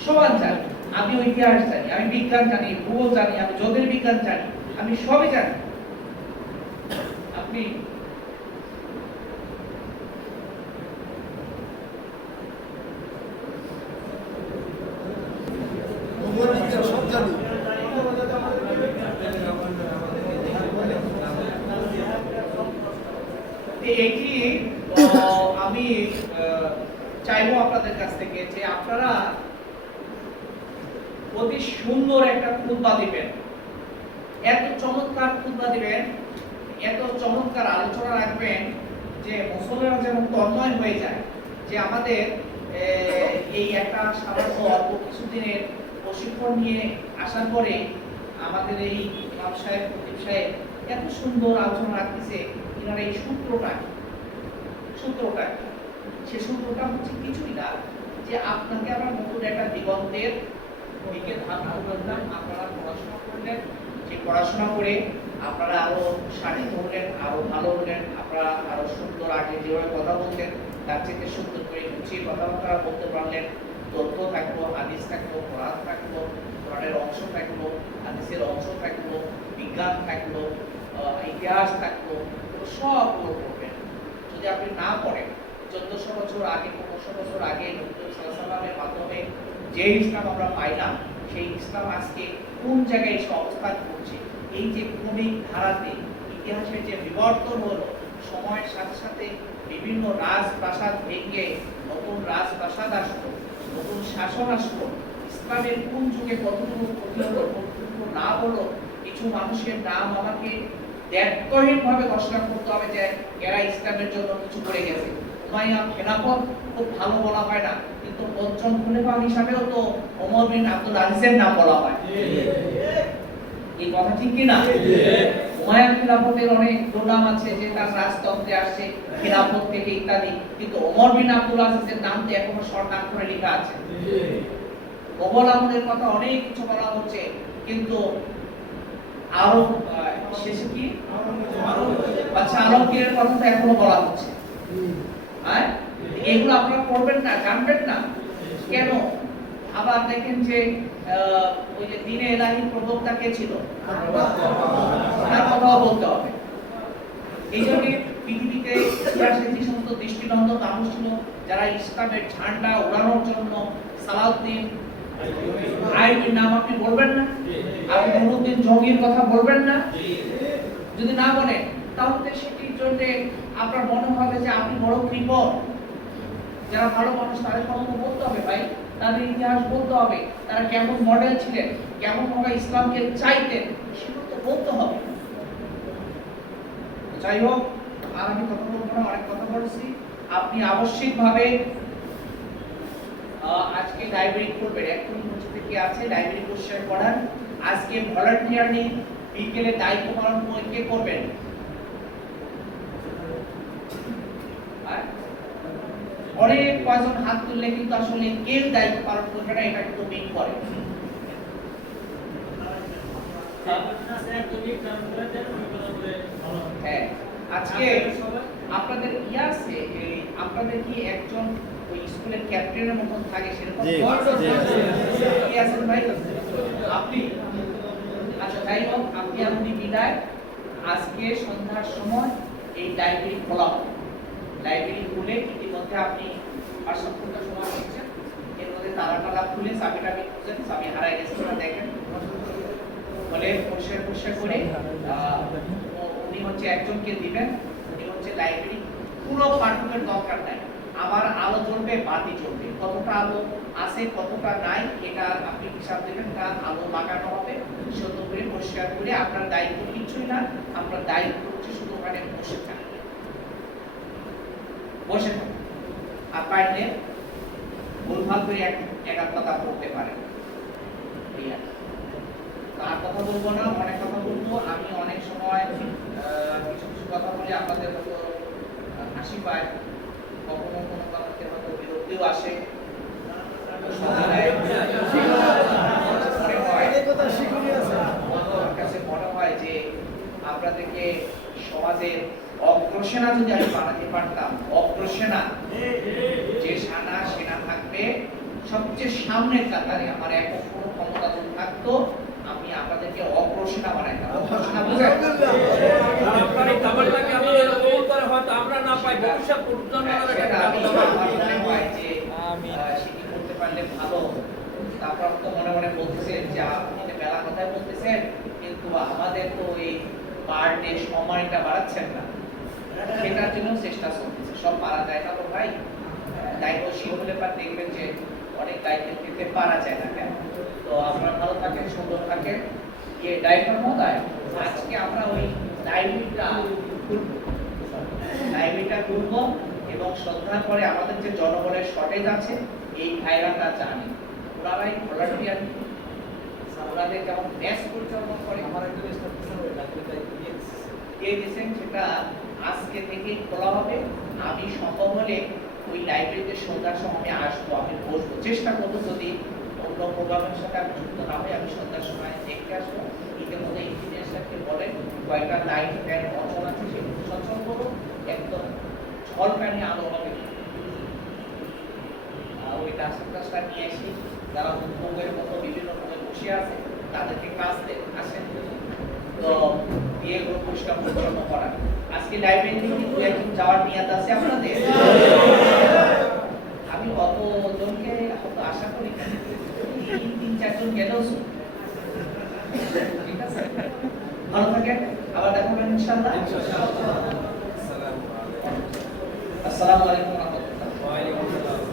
সমান জানি, আমিও ইতিহাস জানি, আমি বিজ্ঞান জানি, ভূগোল জানি, আমি জ্যোতির্বিজ্ঞান জানি, আমি সবই জানি। আপনি এটি আমি চাইবো আপনাদের কাছ থেকে যে আপনারা অতি সুন্দর একটা খুতবা দিবেন, এত চমৎকার খুতবা দিবেন, এত চমৎকার আলোচনা রাখবেন যে মুসলমানরা যেন তন্ময় হয়ে যায় যে আমাদের এই একটা সামান্য অল্প কিছুদিনের প্রশিক্ষণ নিয়ে আসার পরে আমাদের এই ইমাম সাহেব, খতিব সাহেব এত সুন্দর আলোচনা রাখতেছে, এনার এই সূত্রটা সে সূত্রটা হচ্ছে কিছুই না যে আপনাকে আবার নতুন একটা দিগন্তের দিকে ধারণা করলাম, আপনারা পড়াশোনা করলেন, যে পড়াশোনা করে আপনারা আরো শারীরিক হলেন, আরো ভালো হলেন, আপনারা আরো সুন্দর আগে যেভাবে কথা বলতেন তার থেকে সুন্দর করে গুছিয়ে কথাবার্তা বলতে পারলেন, তথ্য থাকলো, হাদিস থাকলো, কোরআন থাকলো, কোরআনের অংশ থাকলো, হাদিসের অংশ থাকলো, বিজ্ঞান থাকলো, ইতিহাস থাকলো, সবগুলো পড়বেন। যদি আপনি না পড়েন 1400 বছর আগে, 1500 বছর আগে নবী সাল্লাল্লাহু আলাইহি ওয়াসাল্লামের মাধ্যমে যে ইসলাম আমরা পাইলাম, সেই ইসলাম আজকে কোন জায়গায় এসে অবস্থান করছে, এই যে ক্রমিক ধারাতে ইতিহাসের যে বিবর্তন হলো, সময়ের সাথে সাথে বিভিন্ন রাজপ্রাসাদ ভেঙে নতুন রাজপ্রাসাদ আসলো, নতুন শাসন আসলো, ইসলামের কোন যুগে কতটুকু ক্ষতি হলো, কতটুকু না হলো, কিছু মানুষের নাম আমাকে দ্ব্যর্থহীনভাবে ঘোষণা করতে হবে যে এরা ইসলামের জন্য কিছু করে গেছে। উমাইয়া খেলাফত খুব ভালো বলা হয় না, কিন্তু পঞ্চম খলিফা হিসাবেও তো ওমর বিন আব্দুল আজিজের নাম বলা হয়। এই কথা ঠিক কি না? উমাইয়া খেলাফতের অনেক প্রোগ্রাম আছে যে তার রাজতন্ত্রে আসছে খেলাফত থেকে ইত্যাদি, কিন্তু ওমর বিন আব্দুল আজিজের নাম তো এখনো সরকার করে লেখা আছে। মোগল আমলের কথা অনেক কিছু বলা হচ্ছে, কিন্তু আরো শেষে কি আচ্ছা আলমগীরের কথা তো এখনো বলা হচ্ছে। হ্যাঁ, এগুলো আপনারা পড়বেন না, জানবেন না কেন? আবার দেখেন যে ওই যে দ্বীনে ইলাহি প্রবক্তা কে ছিল, তার কথাও বলতে হবে। এই জন্য পৃথিবীতে ইতিহাসের যে সমস্ত দৃষ্টিনন্দন মানুষ ছিল যারা ইসলামের ঝান্ডা ওড়ানোর জন্য, সালাউদ্দিন আইবির নাম আপনি বলবেন না, আপনি নুরুদ্দিন জঙ্গির কথা বলবেন না, যদি না বলেন তাহলে সেটির জন্য আপনার মনে হবে যে আপনি বড় কৃপণ। যারা ভালো মানুষ তাদের কথা তো বলতে হবে ভাই, তাদের ইতিহাস বলতে হবে, তারা কেমন মডেল ছিলেন, কেমন ভাবে ইসলামকে চাইতেন, সেগুলো তো বলতে হবে। যাই হোক, আর আমি কথা বলবো না, অনেক কথা বলছি। আপনি আবশ্যিকভাবে আজকে লাইব্রেরি করবেন। এখন মসজিদে কি আছে লাইব্রেরি কোশ্চেন পড়ান। আজকে ভলান্টিয়ারলি বিকেলে দায়িত্ব পালন কে করবেন? অনেক কয়জন হাত তুললে কিন্তু আসলে কেউ দায়িত্ব পালন করবে না, এটা কিন্তু মিন করে। হ্যাঁ, আজকে আপনাদের কি আছে, আপনাদের কি একজন ওই স্কুলের ক্যাপ্টেনের মতন থাকে সেরকম কি আছেন ভাই? আপনি আচ্ছা, যাই হোক, আপনি আপনি বিদায়। আজকে সন্ধ্যার সময় এই লাইব্রেরি খোলা হবে। লাইব্রেরি খুলে ইতিমধ্যে আপনি 5-7 ঘন্টা সময় পেয়েছেন, এর মধ্যে তালা খুলে চাবিটা খুঁজেন, চাবি হারাই গেছে কিনা দেখেন, বলে পরিষ্কার করে উনি হচ্ছে একজনকে দিবেন। উনি হচ্ছে লাইব্রেরি পুরো পাঠকের দরকার নাই, আবার আলো জ্বলবে, বাতি জ্বলবে, কতটা আলো আছে কতটা নাই এটা আপনি হিসাব দেবেন। তার আলো লাগানো হবে সুন্দর করে পরিষ্কার করে। আপনার দায়িত্ব কিছুই না, আপনার দায়িত্ব হচ্ছে শুধু ওখানে বসে থাকা, বসে থাকা। আর পারলে ভুলভাল করে এক কথা পড়তে পারেন। তার কথা বলবো না, অনেক কথা বলবো। আমি অনেক সময় কিছু কথা বলি, আপনাদের হয়তো হাসি পায়, কখনো কোনো কথাতে হয়তো বিরক্তিও আসে। মনে হয় যে আপনাদেরকে সমাজের অগ্রসেনা যদি আমি বানাতে পারতাম, অগ্রসেনা যে সেনা থাকবে সবচেয়ে সামনের কাতারে, আমার একক কোনো ক্ষমতা যদি থাকতো আমি আপনাদেরকে অগ্রসেনা বানাইতাম। অগ্রসেনা বুঝেন? আপনার এই খাবারটাকে আমাদের কবুতর হয়তো আমরা না পাই, ভবিষ্যৎ প্রজন্মের একটা মনে হয় যে সেটি করতে পারলে ভালো। তারপর তো মনে মনে বলতেছেন যে আপনি মেলা কথায় বলতেছেন, কিন্তু আমাদের তো এই পার ডে সময়টা বাড়াচ্ছেন না, সেটার জন্য চেষ্টা চলতেছে। সব পারা যায় না তো ভাই, দায়িত্বশীল হলে পর দেখবেন যে অনেক দায়িত্ব নিতে পারা যায় না। কেন? তো আপনারা ভালো থাকেন, সুন্দর থাকেন। ডাইরেক্টর মহোদয়, আজকে আমরা ওই লাইব্রেরিটা খুলবো এবং সন্ধ্যার পরে আমাদের যে জনবলের শর্টেজ আছে এই ভাইরাটা জানি, ওনারাই ভলান্টিয়ার, ওনাদের যেমন ম্যাচ পরিচালনা করে আমার একজন দিয়েছেন, সেটা আজকে থেকেই খোলা হবে। আমি সম্ভব হলে ওই লাইব্রেরিতে সন্ধ্যার সময় আমি আসবো, আমি বসবো, চেষ্টা করবো। যদি অন্য প্রোগ্রামের সাথে আমি যুক্ত না হই, আমি সন্ধ্যার সময় দেখতে আসবো। এর মধ্যে ইঞ্জিনিয়ার সাহেবকে বলেন কয়েকটা লাইট ফ্যান অচল আছে সেগুলো সচল করবো, একদম ঝলকানি আলো হবে। ওই কাজটা নিয়ে এসে যারা উদ্যোগের মতো বিভিন্ন রকমের বসে আছে তাদেরকে কাজ দেন, আসেন। তো দিয়ে পরিষ্কার পরিচ্ছন্ন করা। আজকে লাইব্রেরি থেকে দু একজন যাওয়ার নিয়ত আছে আপনাদের? আমি অতজনকে হয়তো আশা করি না, 3-4 জন গেলেও ঠিক আছে। ভালো থাকেন, আবার দেখা হবে ইনশাআল্লাহ। আসসালামু আলাইকুম ওয়া রাহমাতুল্লাহ।